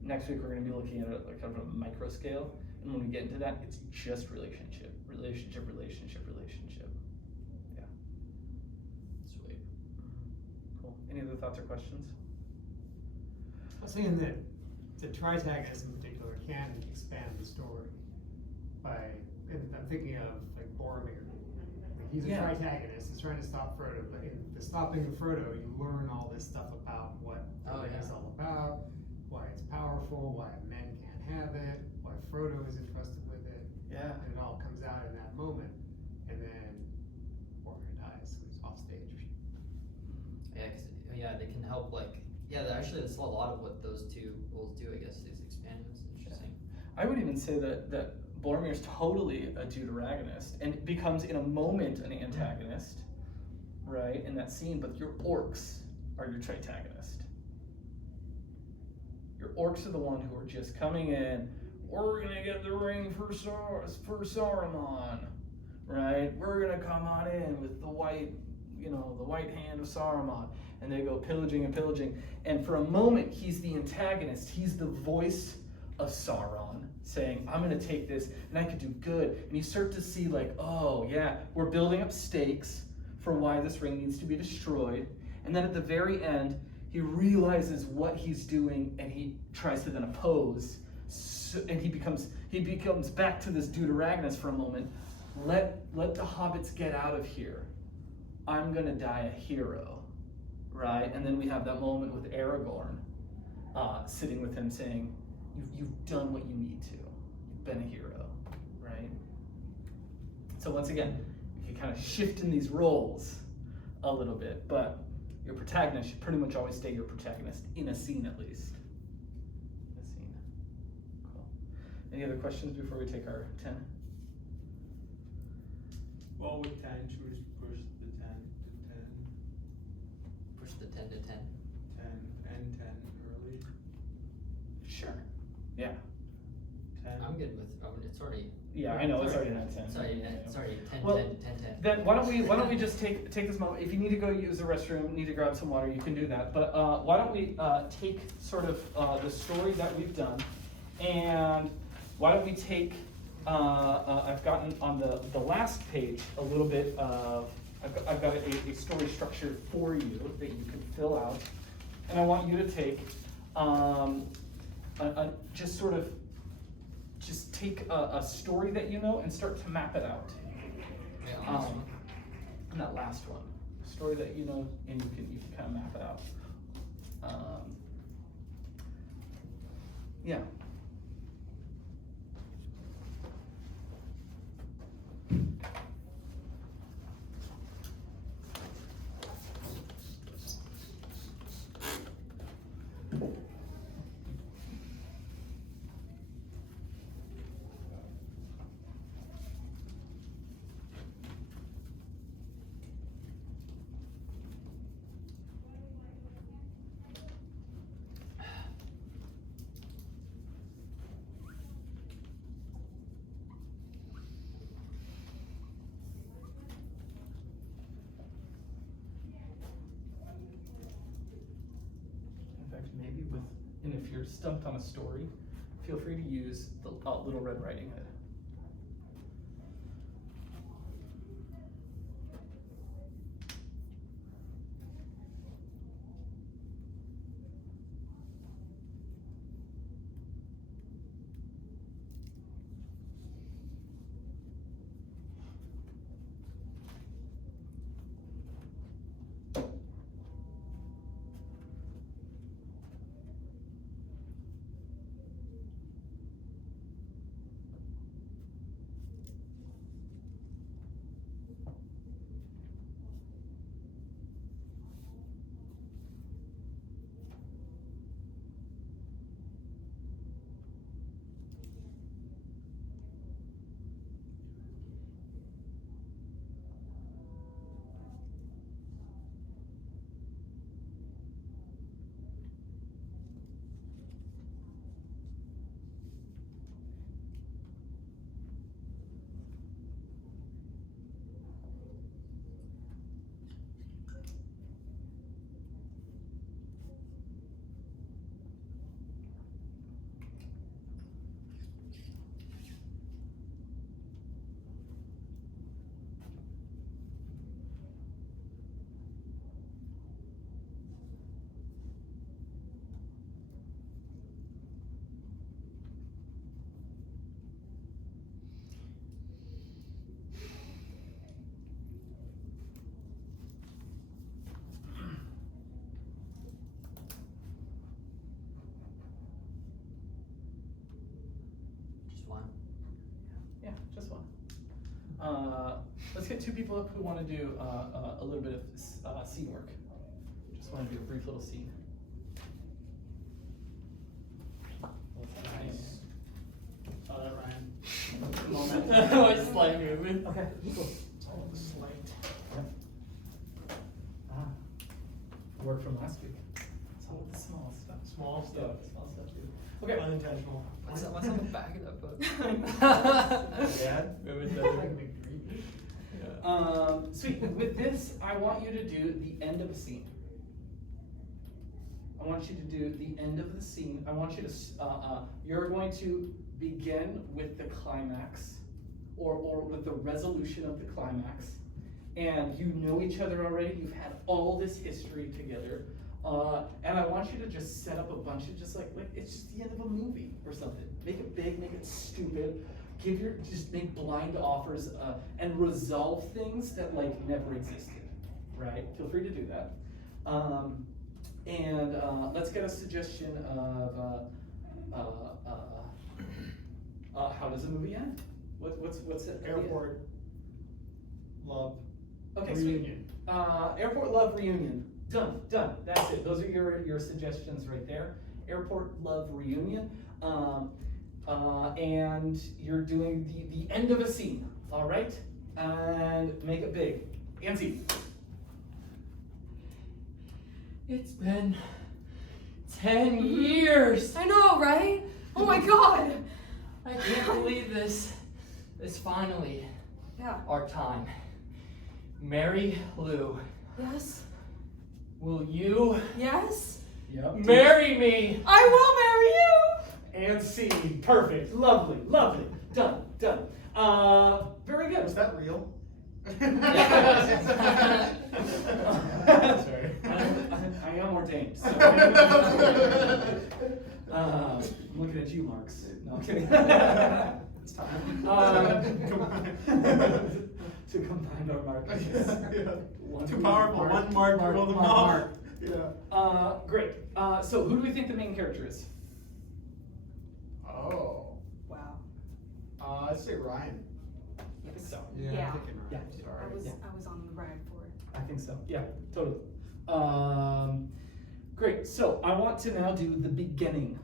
Next week we're going to be looking at it like kind of a micro scale, and when we get into that, it's just relationship, relationship, relationship, relationship. Yeah. Sweet. Cool. Any other thoughts or questions? I was saying that the tritagonist in particular can expand the story by, and I'm thinking of like Boromir. Like he's a Yeah. tritagonist, he's trying to stop Frodo, but in the stopping of Frodo, you learn all this stuff about what it's all about, why it's powerful, why men can't have it, why Frodo is entrusted with it. Yeah. And it all comes out in that moment. And then Boromir dies, so he's off stage. Yeah, 'cause, they can help like, actually that's a lot of what those two roles do, I guess, is expand. It's interesting. I would even say that Boromir is totally a deuteragonist and becomes in a moment an antagonist, right, in that scene, but your orcs are your tritagonist. Your orcs are the one who are just coming in, we're gonna get the ring for Saruman, right? We're gonna come on in with the white hand of Saruman. And they go pillaging and pillaging. And for a moment, he's the antagonist. He's the voice of Sauron saying, I'm going to take this and I could do good. And you start to see like, oh yeah, we're building up stakes for why this ring needs to be destroyed. And then at the very end, he realizes what he's doing and he tries to then oppose. And he becomes back to this deuteragonist for a moment. Let the hobbits get out of here. I'm going to die a hero. Right, and then we have that moment with Aragorn sitting with him saying, you've done what you need to. You've been a hero, right? So once again, you can kind of shift in these roles a little bit, but your protagonist should pretty much always stay your protagonist, in a scene at least. In a scene. Cool. Any other questions before we take our 10? Well, with 10, should we just push the 10 to 10? Push the 10 to 10. 10 and 10 early? Sure. Yeah. 10. I'm good with, it's already. Yeah, I know, it's already not 10. Sorry, 10, Well, 10, 10, 10. Then why don't we just take this moment? If you need to go use the restroom, need to grab some water, you can do that. But why don't we take sort of the story that we've done, and why don't we take? I've gotten on the last page a little bit of. I've got a story structured for you that you can fill out, and I want you to take just take a story that you know and start to map it out. Yeah, awesome. And that last one, story that you know, and you can kind of map it out. Yeah. Maybe and if you're stumped on a story, feel free to use the Little Red Riding Hood. one. Yeah, just one. Let's get two people up who want to do a little bit of scene work. Just want to do a brief little scene. Nice. Saw that, Ryan. My slight movement. Okay, cool. It's all the slight. Work from last week. It's all the small stuff. Small stuff. Small stuff, dude. Okay. Unintentional. What's on the back of that book? Dad? Sweet. With this, I want you to do the end of a scene. I want you to do the end of the scene. I want you to, you're going to begin with the climax, or with the resolution of the climax. And you know each other already, you've had all this history together. And I want you to just set up a bunch of just like it's just the end of a movie or something. Make it big, make it stupid. Just make blind offers and resolve things that like never existed, right? Feel free to do that. And let's get a suggestion of how does a movie end? What's it? Airport. Love. Okay, Reunion. sweet. Airport love reunion. Done. That's it. Those are your suggestions right there. Airport love reunion. And you're doing the end of a scene. All right, and make it big. Angie. It's been 10 years. I know, right? Oh my god. I can't believe this. It's finally Yeah. our time. Mary Lou, Yes. will you Yes. Yep. marry me? I will marry you. And scene. Perfect. Lovely. Done. Very good. Was that real? Sorry. I am ordained. So. I'm looking at you, Marks. No, I'm kidding. It's time. To combine our marks. Yeah. Too powerful. One mark rule them all. Yeah. Great. So who do we think the main character is? Oh. Wow. I'd say Ryan. I think so. Yeah. I'm thinking Yeah. Ryan, too. I was on the ride for it. I think so. Yeah, totally. Great. So I want to now do the beginning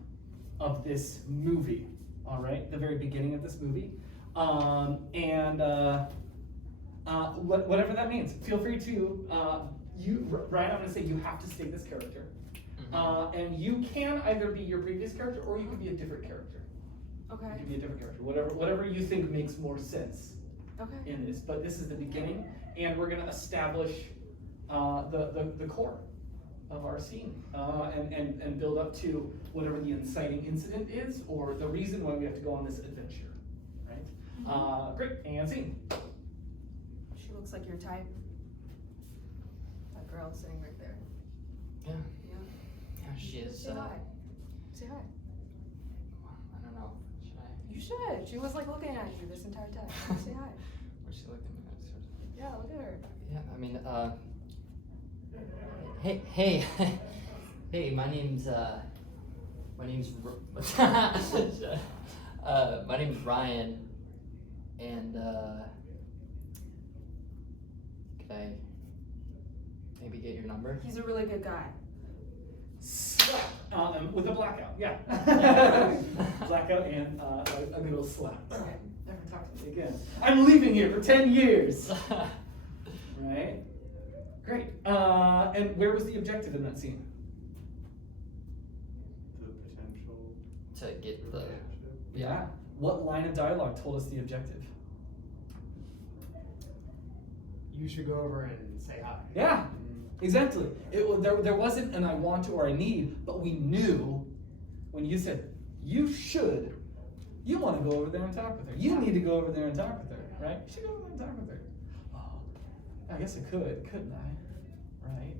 of this movie. All right, the very beginning of this movie, whatever that means. Feel free to Ryan. I'm going to say you have to stay this character, and you can either be your previous character or you can be a different character. Okay. You can be a different character. Whatever you think makes more sense Okay. in this. But this is the beginning, and we're going to establish the core of our scene and build up to whatever the inciting incident is or the reason why we have to go on this adventure, right? Great, and scene. She looks like your type. That girl sitting right there. Yeah, Yeah. yeah, she is. Say hi. Say hi. I don't know. Should I? You should. She was like looking at you this entire time. Say hi. Where's she looking at? Yeah, look at her. Yeah, I mean, hey, my name's my name's Ryan, and could I maybe get your number? He's a really good guy. Slap. With a blackout, yeah. Blackout and a good old slap. Okay, never talk to me again. I'm leaving here for 10 years. Right? Great. And where was the objective in that scene? The potential. To get the Yeah. What line of dialogue told us the objective? You should go over and say hi. Yeah, exactly. There wasn't an I want to or I need, but we knew when you said, you should, you want to go over there and talk with her. You need to go over there and talk with her, right? You should go over there and talk with her. Oh, I guess I could, couldn't I? Right?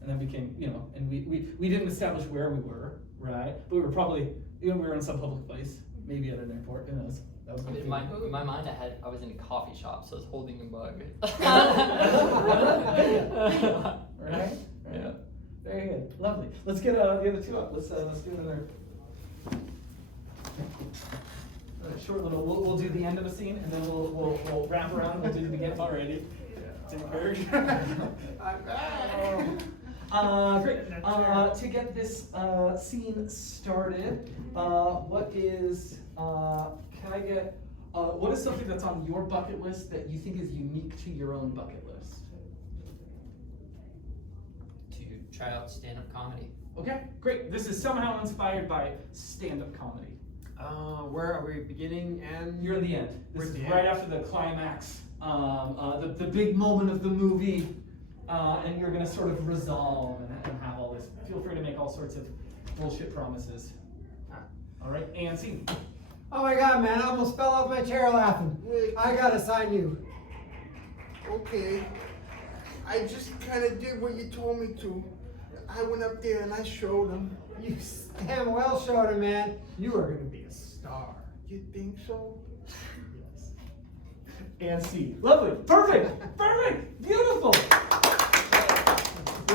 And then became, and we didn't establish where we were, right? But we were probably, we were in some public place, maybe at an airport, who knows? That was In my mind, I was in a coffee shop, so I was holding a mug. Right? Yeah. Very good. Lovely. Let's get the other two up. Let's do another. a short little. We'll do the end of a scene, and then we'll wrap around. We'll do the beginning. Already. Take character. Great. To get this scene started, what is? Can I get? What is something that's on your bucket list that you think is unique to your own bucket list? To try out stand-up comedy. Okay, great. This is somehow inspired by stand-up comedy. Where are we beginning and? You're in the end. This We're is at the right end. after the climax, the big moment of the movie, and you're gonna sort of resolve and have all this. Feel free to make all sorts of bullshit promises. All right, and scene. Oh my God, man! I almost fell off my chair laughing. Wait. I gotta sign you. Okay. I just kind of did what you told me to. I went up there and I showed him. You damn well showed him, man. You are gonna be a star. You think so? Yes. And scene. Lovely. Perfect. Perfect. Beautiful.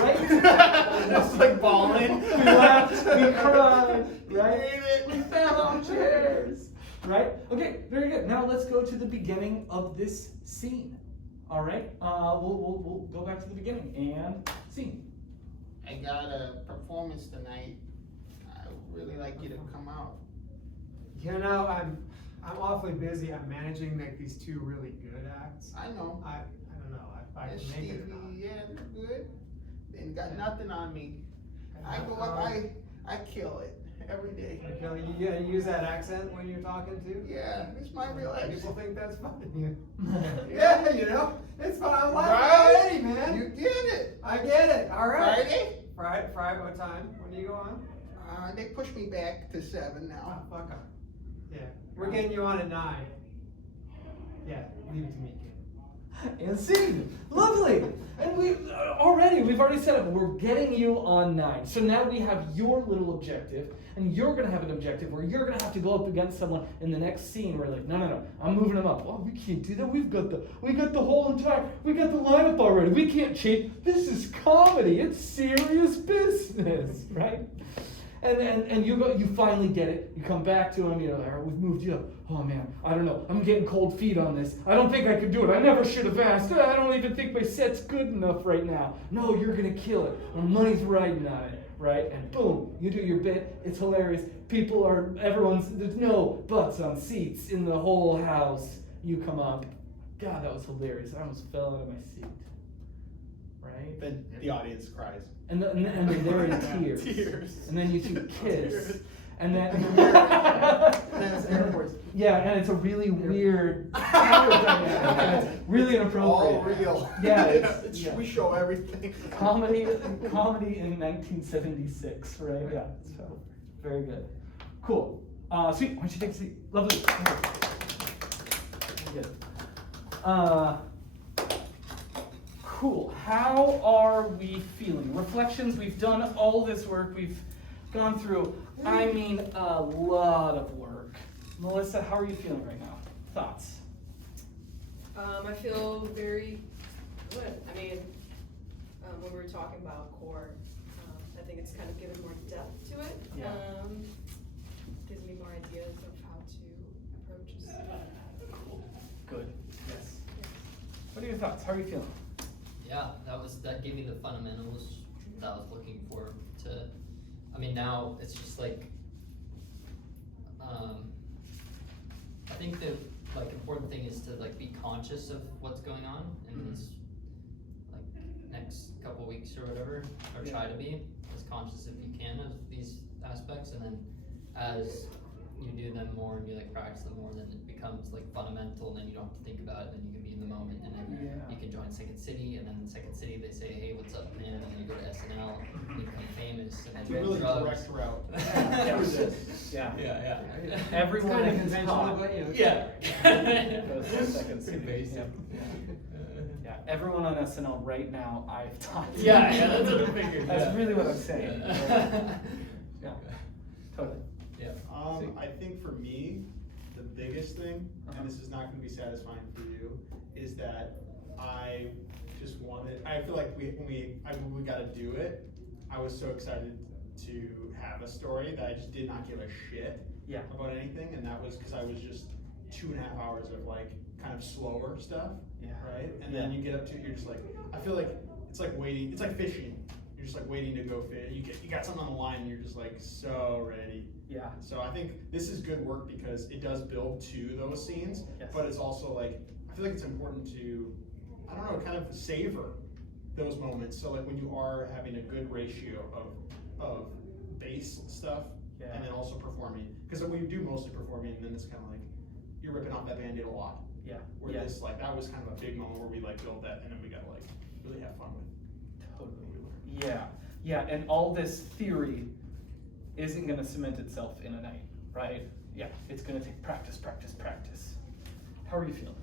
Right? It's like balling. We laughed. We cried. Right? Made it. We fell on chairs. Right? Okay. Very good. Now let's go to the beginning of this scene. All right. We'll go back to the beginning and scene. I got a performance tonight. I would really like you to come out. You know, I'm awfully busy. I'm managing like these two really good acts. I know. I don't know if I And can make it or not. Stevie, yeah, they're good. They ain't got nothing on me. I go up, I kill it every day. Okay, you use that accent when you're talking too? Yeah, it's my real accent. People think that's funny. Yeah, you know, it's fun. I'm laughing Right? already, man. You get it. I get it. All right. Friday? Friday. What time? When do you go on? They pushed me back to 7 Oh, now. fuck up. Yeah, we're getting you on at 9. Yeah, leave it to me, kid. And scene. Lovely. And we've already set up. We're getting you on 9. So now we have your little objective, and you're gonna have an objective where you're gonna have to go up against someone in the next scene. We're like, no, I'm moving them up. Oh, we can't do that. We got the lineup already. We can't change. This is comedy. It's serious business, right? And you finally get it. You come back to him, all right, we've moved you up. Oh man, I don't know. I'm getting cold feet on this. I don't think I could do it. I never should have asked. I don't even think my set's good enough right now. No, you're gonna kill it. My money's riding on it, right? And boom, you do your bit. It's hilarious. There's no butts on seats in the whole house. You come up. God, that was hilarious. I almost fell out of my seat. Right? Then the audience cries. And then they're in tears. Tears. And then you two kiss. Tears. And then And then it's airports. yeah, and it's a really weird power dynamic. And it's really inappropriate. All real. Yeah, it's- yeah. We show everything. Comedy in 1976, right? Yeah. So very good. Cool. Sweet. Why don't you take a seat? Lovely. Very good. Cool. How are we feeling? Reflections. We've done all this work. We've gone through, I mean, a lot of work. Melissa, how are you feeling right now? Thoughts? I feel very good. I mean, when we were talking about core, I think it's kind of given more depth to it. Yeah. Gives me more ideas of how to approach this. Cool. Good. Yes. What are your thoughts? How are you feeling? Yeah, that gave me the fundamentals that I was looking for now it's just like, I think the important thing is to be conscious of what's going on in this next couple weeks or whatever, or try to be as conscious if you can of these aspects, and then as you do them more and you practice them more, then it becomes fundamental, and then you don't have to think about it, and you can be in the moment, and then you can join Second City, and then in Second City they say, hey, what's up, man, and then you go to SNL and you become famous, and then It's a you really get drugs. direct route. Yeah. Yeah. Everyone It's kind of in conventional, top. but Yeah. Pretty basic. Yeah, everyone on SNL right now, I've taught. Yeah, that's what I figured. That's really what I'm saying. Yeah. Yeah, totally. Yeah. I think for me, the biggest thing, and this is not going to be satisfying for you, is that I just wanted. I feel like when we got to do it, I was so excited to have a story that I just did not give a shit Yeah. about anything, and that was because I was just 2.5 hours of like kind of slower stuff, Yeah. right? And then you get up to it, you're just like, I feel like it's like waiting, it's like fishing. You're just like waiting to go fish. You got something on the line, and you're just like so ready. Yeah. So I think this is good work because it does build to those scenes, Yes. but it's also like, I feel like it's important to, I don't know, kind of savor those moments. So like when you are having a good ratio of base stuff Yeah. and then also performing, because we do mostly performing, and then it's kind of like you're ripping off that Band-Aid a lot. Yeah. Where Yeah. this, like, that was kind of a big moment where we like built that, and then we gotta like really have fun with Totally. Yeah. Yeah. And all this theory isn't going to cement itself in a night, right? Yeah. It's going to take practice, practice, practice. How are you feeling?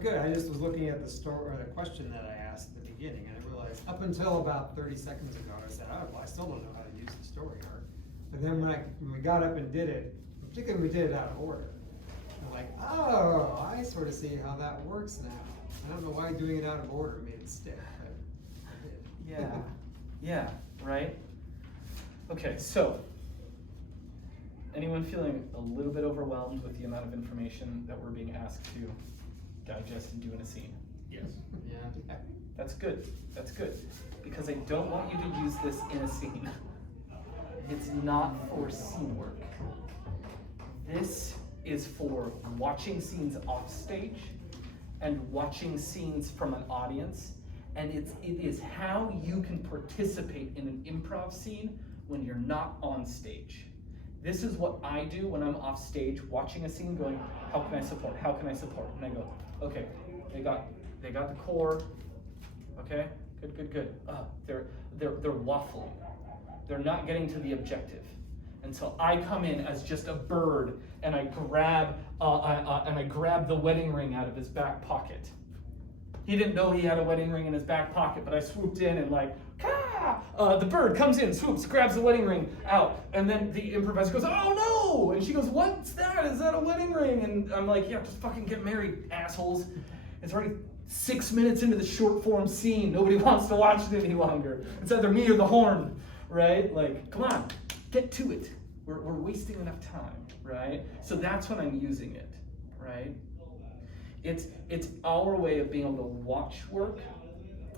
Good. I just was looking at the story, or the question that I asked at the beginning, and I realized up until about 30 seconds ago, I said, oh, well, I still don't know how to use the story arc. But then when we got up and did it, particularly when we did it out of order, I'm like, oh, I sort of see how that works now. I don't know why doing it out of order made it stick, but I did. Yeah. Yeah. Right? Okay. So, anyone feeling a little bit overwhelmed with the amount of information that we're being asked to digest and do in a scene? Yes. Yeah. That's good. That's good. Because I don't want you to use this in a scene. It's not for scene work. This is for watching scenes off stage and watching scenes from an audience. And it is how you can participate in an improv scene when you're not on stage. This is what I do when I'm off stage watching a scene going, how can I support? How can I support? And I go, okay, they got the core. Okay, good. They're waffling. They're not getting to the objective. And so I come in as just a bird, and I grab the wedding ring out of his back pocket. He didn't know he had a wedding ring in his back pocket, but I swooped in and like, the bird comes in, swoops, grabs the wedding ring out, and then the improviser goes, oh no! And she goes, what's that? Is that a wedding ring? And I'm like, yeah, just fucking get married, assholes. It's already 6 minutes into the short form scene. Nobody wants to watch it any longer. It's either me or the horn, right? Like, come on, get to it. We're wasting enough time, right? So that's when I'm using it, right? It's our way of being able to watch work.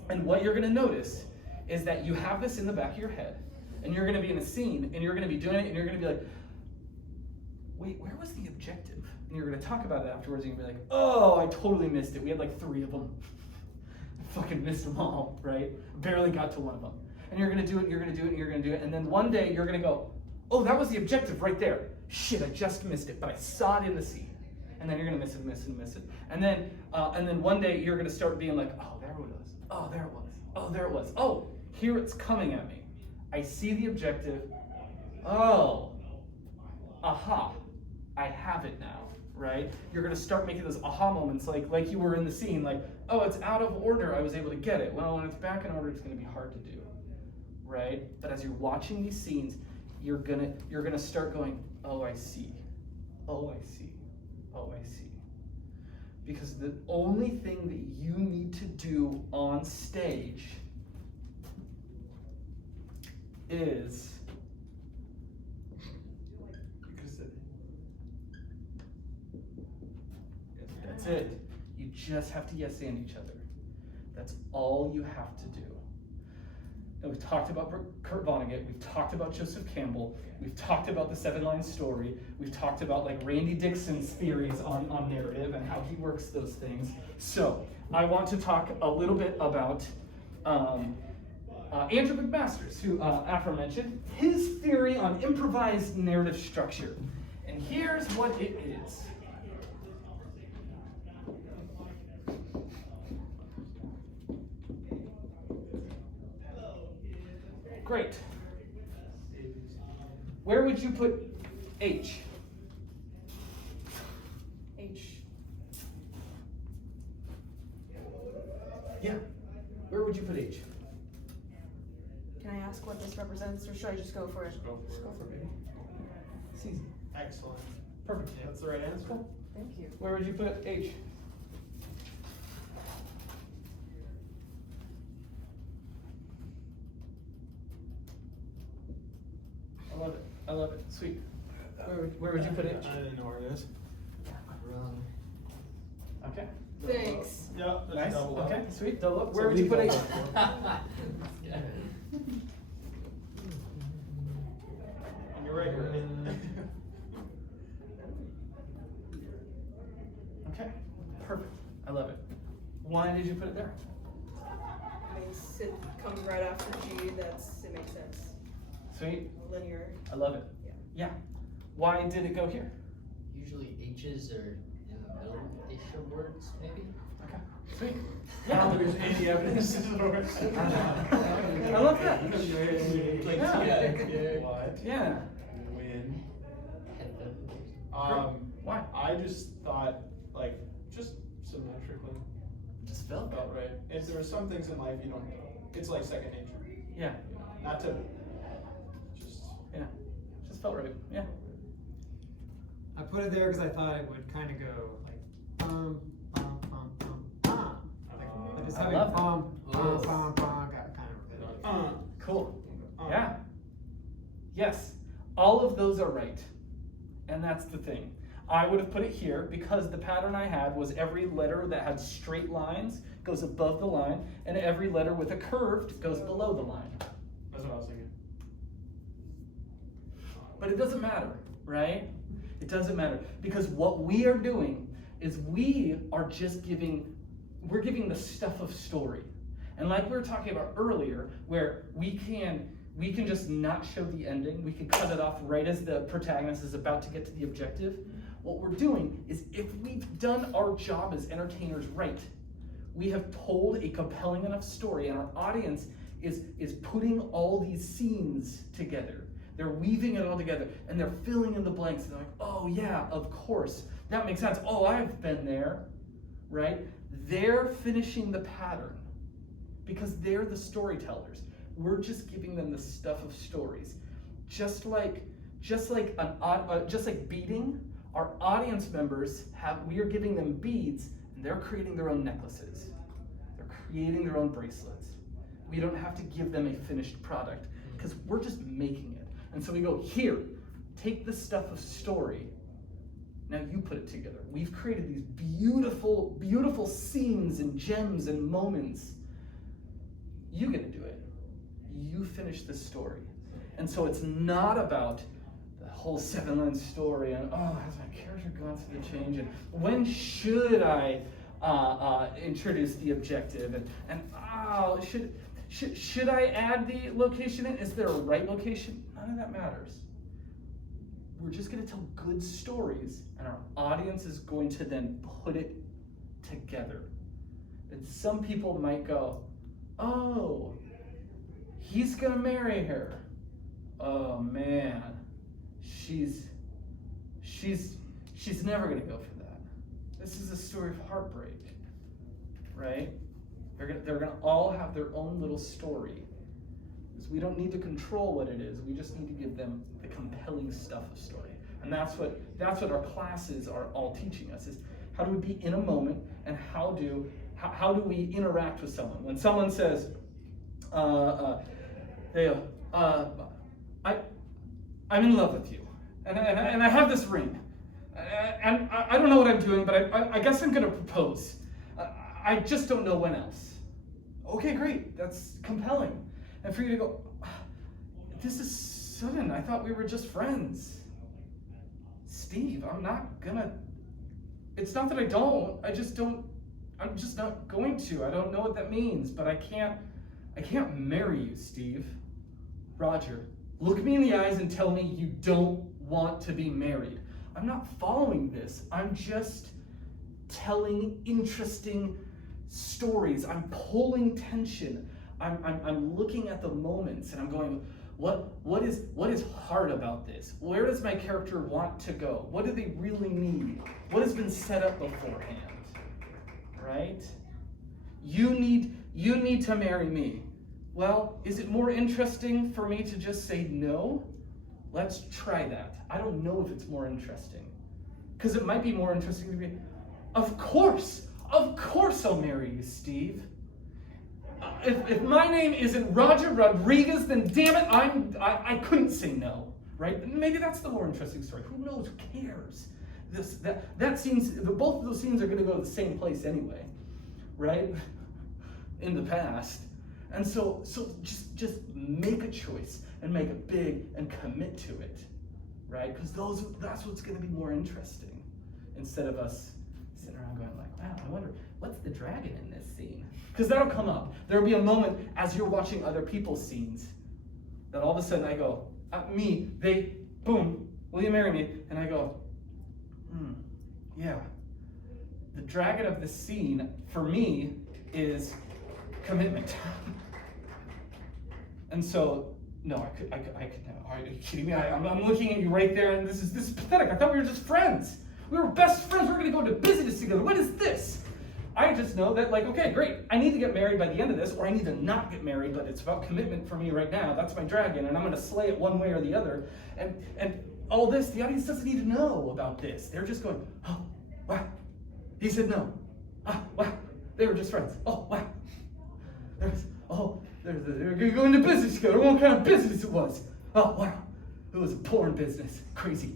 And what you're gonna notice is that you have this in the back of your head, and you're gonna be in a scene, and you're gonna be doing it, and you're gonna be like, wait, where was the objective? And you're gonna talk about it afterwards, and you're gonna be like, oh, I totally missed it. We had like 3 of them. I fucking missed them all, right? Barely got to one of them. And you're gonna do it, and you're gonna do it, and you're gonna do it, and then one day you're gonna go, oh, that was the objective right there. Shit, I just missed it, but I saw it in the scene. And then you're gonna miss it. And then one day you're gonna start being like, oh, there it was. Oh, there it was. Oh, there it was. Oh, here it's coming at me. I see the objective. Oh, aha, I have it now, right? You're gonna start making those aha moments like you were in the scene, like, oh, it's out of order, I was able to get it. Well, when it's back in order, it's gonna be hard to do, right? But as you're watching these scenes, you're gonna start going, oh, I see. Oh, I see. Oh, I see. Because the only thing that you need to do on stage is that's it. You just have to yes and each other. That's all you have to do. Now, we've talked about Kurt Vonnegut, we've talked about Joseph Campbell, we've talked about the 7-line story, we've talked about like Randy Dixon's theories on narrative and how he works those things. So I want to talk a little bit about Andrew McMaster's, who Afra mentioned, his theory on improvised narrative structure. And here's what it is. Great. Where would you put H? H. Yeah. Where would you put H? Can I ask what this represents, or should I just go for it? Go for it. Go for it, baby. It's easy. Excellent. Perfect. That's the right answer. Cool. Thank you. Where would you put H? Sweet. Where would you put H? I didn't know where it is. Wrong. Okay. Thanks. Yeah, that's Nice. double up. Okay. Sweet. Double up. So Where would you put H? On your right, right? Okay. Perfect. I love it. Why did you put it there? I mean, it comes right after G, it makes sense. Sweet. Linear. I love it. Yeah. Yeah. Why did it go here? Usually H's are in the middle-ish of words, maybe? Okay. Sweet. I don't Yeah. think there's any evidence to the rest. I love that. Like, Yeah. What? Yeah. When? Why? I just thought, like, just symmetrically Just felt felt right. If there are some things in life you don't, it's like second nature. Yeah. Not to, just. Yeah. Just felt right. Yeah. I put it there because I thought it would kind of go like pom. Like just I having love it. pom got kind of repetitive. Cool. Yeah. Yes. All of those are right. And that's the thing. I would have put it here because the pattern I had was every letter that had straight lines goes above the line, and every letter with a curved goes below the line. That's what I was thinking. But it doesn't matter, right? It doesn't matter because what we are doing is we are just we're giving the stuff of story. And like we were talking about earlier, where we can just not show the ending, we can cut it off right as the protagonist is about to get to the objective. What we're doing is if we've done our job as entertainers right, we have told a compelling enough story and our audience is putting all these scenes together. They're weaving it all together and they're filling in the blanks. They're like, oh yeah, of course. That makes sense. Oh, I've been there, right? They're finishing the pattern because they're the storytellers. We're just giving them the stuff of stories. Just like beading, our audience members we are giving them beads and they're creating their own necklaces. They're creating their own bracelets. We don't have to give them a finished product because we're just making it. And so we go, here, take the stuff of story. Now you put it together. We've created these beautiful, beautiful scenes and gems and moments. You get to do it. You finish the story. And so it's not about the whole 7-line story and, oh, has my character gone through the change? And when should I introduce the objective? And should I add the location in? Is there a right location? None of that matters. We're just going to tell good stories, and our audience is going to then put it together. And some people might go, oh, he's going to marry her. Oh man, she's never going to go for that. This is a story of heartbreak, right? They're going to all have their own little story. We don't need to control what it is. We just need to give them the compelling stuff of story. And that's what our classes are all teaching us, is how do we be in a moment and how do we interact with someone. When someone says, I'm in love with you, and I have this ring, and I don't know what I'm doing, but I guess I'm going to propose. I just don't know when else. Okay, great. That's compelling. And for you to go, this is sudden. I thought we were just friends. Steve, I'm not gonna. It's not that I don't. I'm just not going to. I don't know what that means, but I can't marry you, Steve. Roger, look me in the eyes and tell me you don't want to be married. I'm not following this. I'm just telling interesting stories. I'm pulling tension. I'm looking at the moments and I'm going, what is hard about this? Where does my character want to go? What do they really need? What has been set up beforehand? Right? You need to marry me. Well, is it more interesting for me to just say no? Let's try that. I don't know if it's more interesting. Because it might be more interesting to be, of course I'll marry you, Steve. If my name isn't Roger Rodriguez, then damn it, I couldn't say no, right? Maybe that's the more interesting story. Who knows? Who cares? That scenes, both of those scenes are going to go to the same place anyway, right? In the past. And so just make a choice and make it big and commit to it, right? Because that's what's going to be more interesting, instead of us sitting around going like, wow, I wonder, what's the dragon in this scene? Because that'll come up. There'll be a moment as you're watching other people's scenes that all of a sudden I go, boom, will you marry me? And I go, yeah. The dragon of the scene for me is commitment. And so, no, I could, are you kidding me? I'm looking at you right there, and this is pathetic. I thought we were just friends. We were best friends. We're gonna go into business together. What is this? I just know that, like, okay, great. I need to get married by the end of this, or I need to not get married, but it's about commitment for me right now. That's my dragon, and I'm gonna slay it one way or the other. And all this, the audience doesn't need to know about this. They're just going, oh, wow. He said no. Ah, wow. They were just friends. Oh, wow. They're gonna go into business together. What kind of business it was? Oh, wow. It was a porn business. Crazy.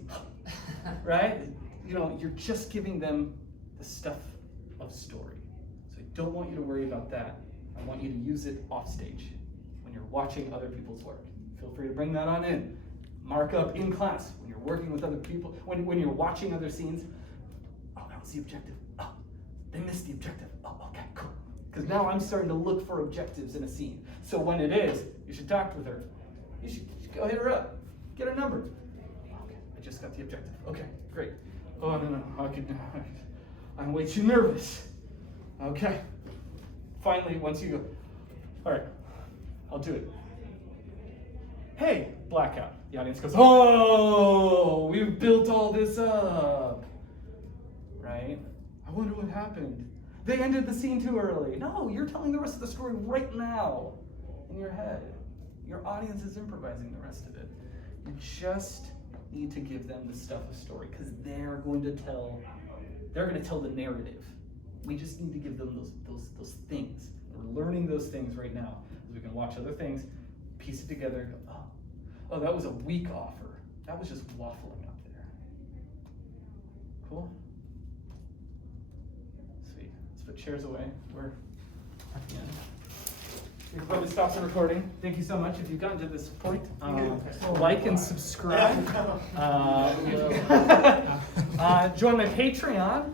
Right? You're just giving them the stuff of story. So I don't want you to worry about that. I want you to use it off stage when you're watching other people's work. Feel free to bring that on in. Mark up in class when you're working with other people, when you're watching other scenes. Oh, that was the objective. Oh, they missed the objective. Oh, okay, cool. Because now I'm starting to look for objectives in a scene. So when it is, you should talk with her. You should go hit her up. Get her number. Okay, I just got the objective. Okay, great. Oh, no, I'm way too nervous. Okay. Finally, once you go, all right, I'll do it. Hey, blackout. The audience goes, oh, we've built all this up. Right? I wonder what happened. They ended the scene too early. No, you're telling the rest of the story right now in your head. Your audience is improvising the rest of it. You just need to give them the stuff of story, because they're going to tell the narrative. We just need to give them those things. We're learning those things right now. As we can watch other things, piece it together, and go, oh, that was a weak offer. That was just waffling up there. Cool? Sweet. Let's put chairs away. We're at the end. You can probably stop the recording. Thank you so much if you've gotten to this point. Like and subscribe. Join my Patreon.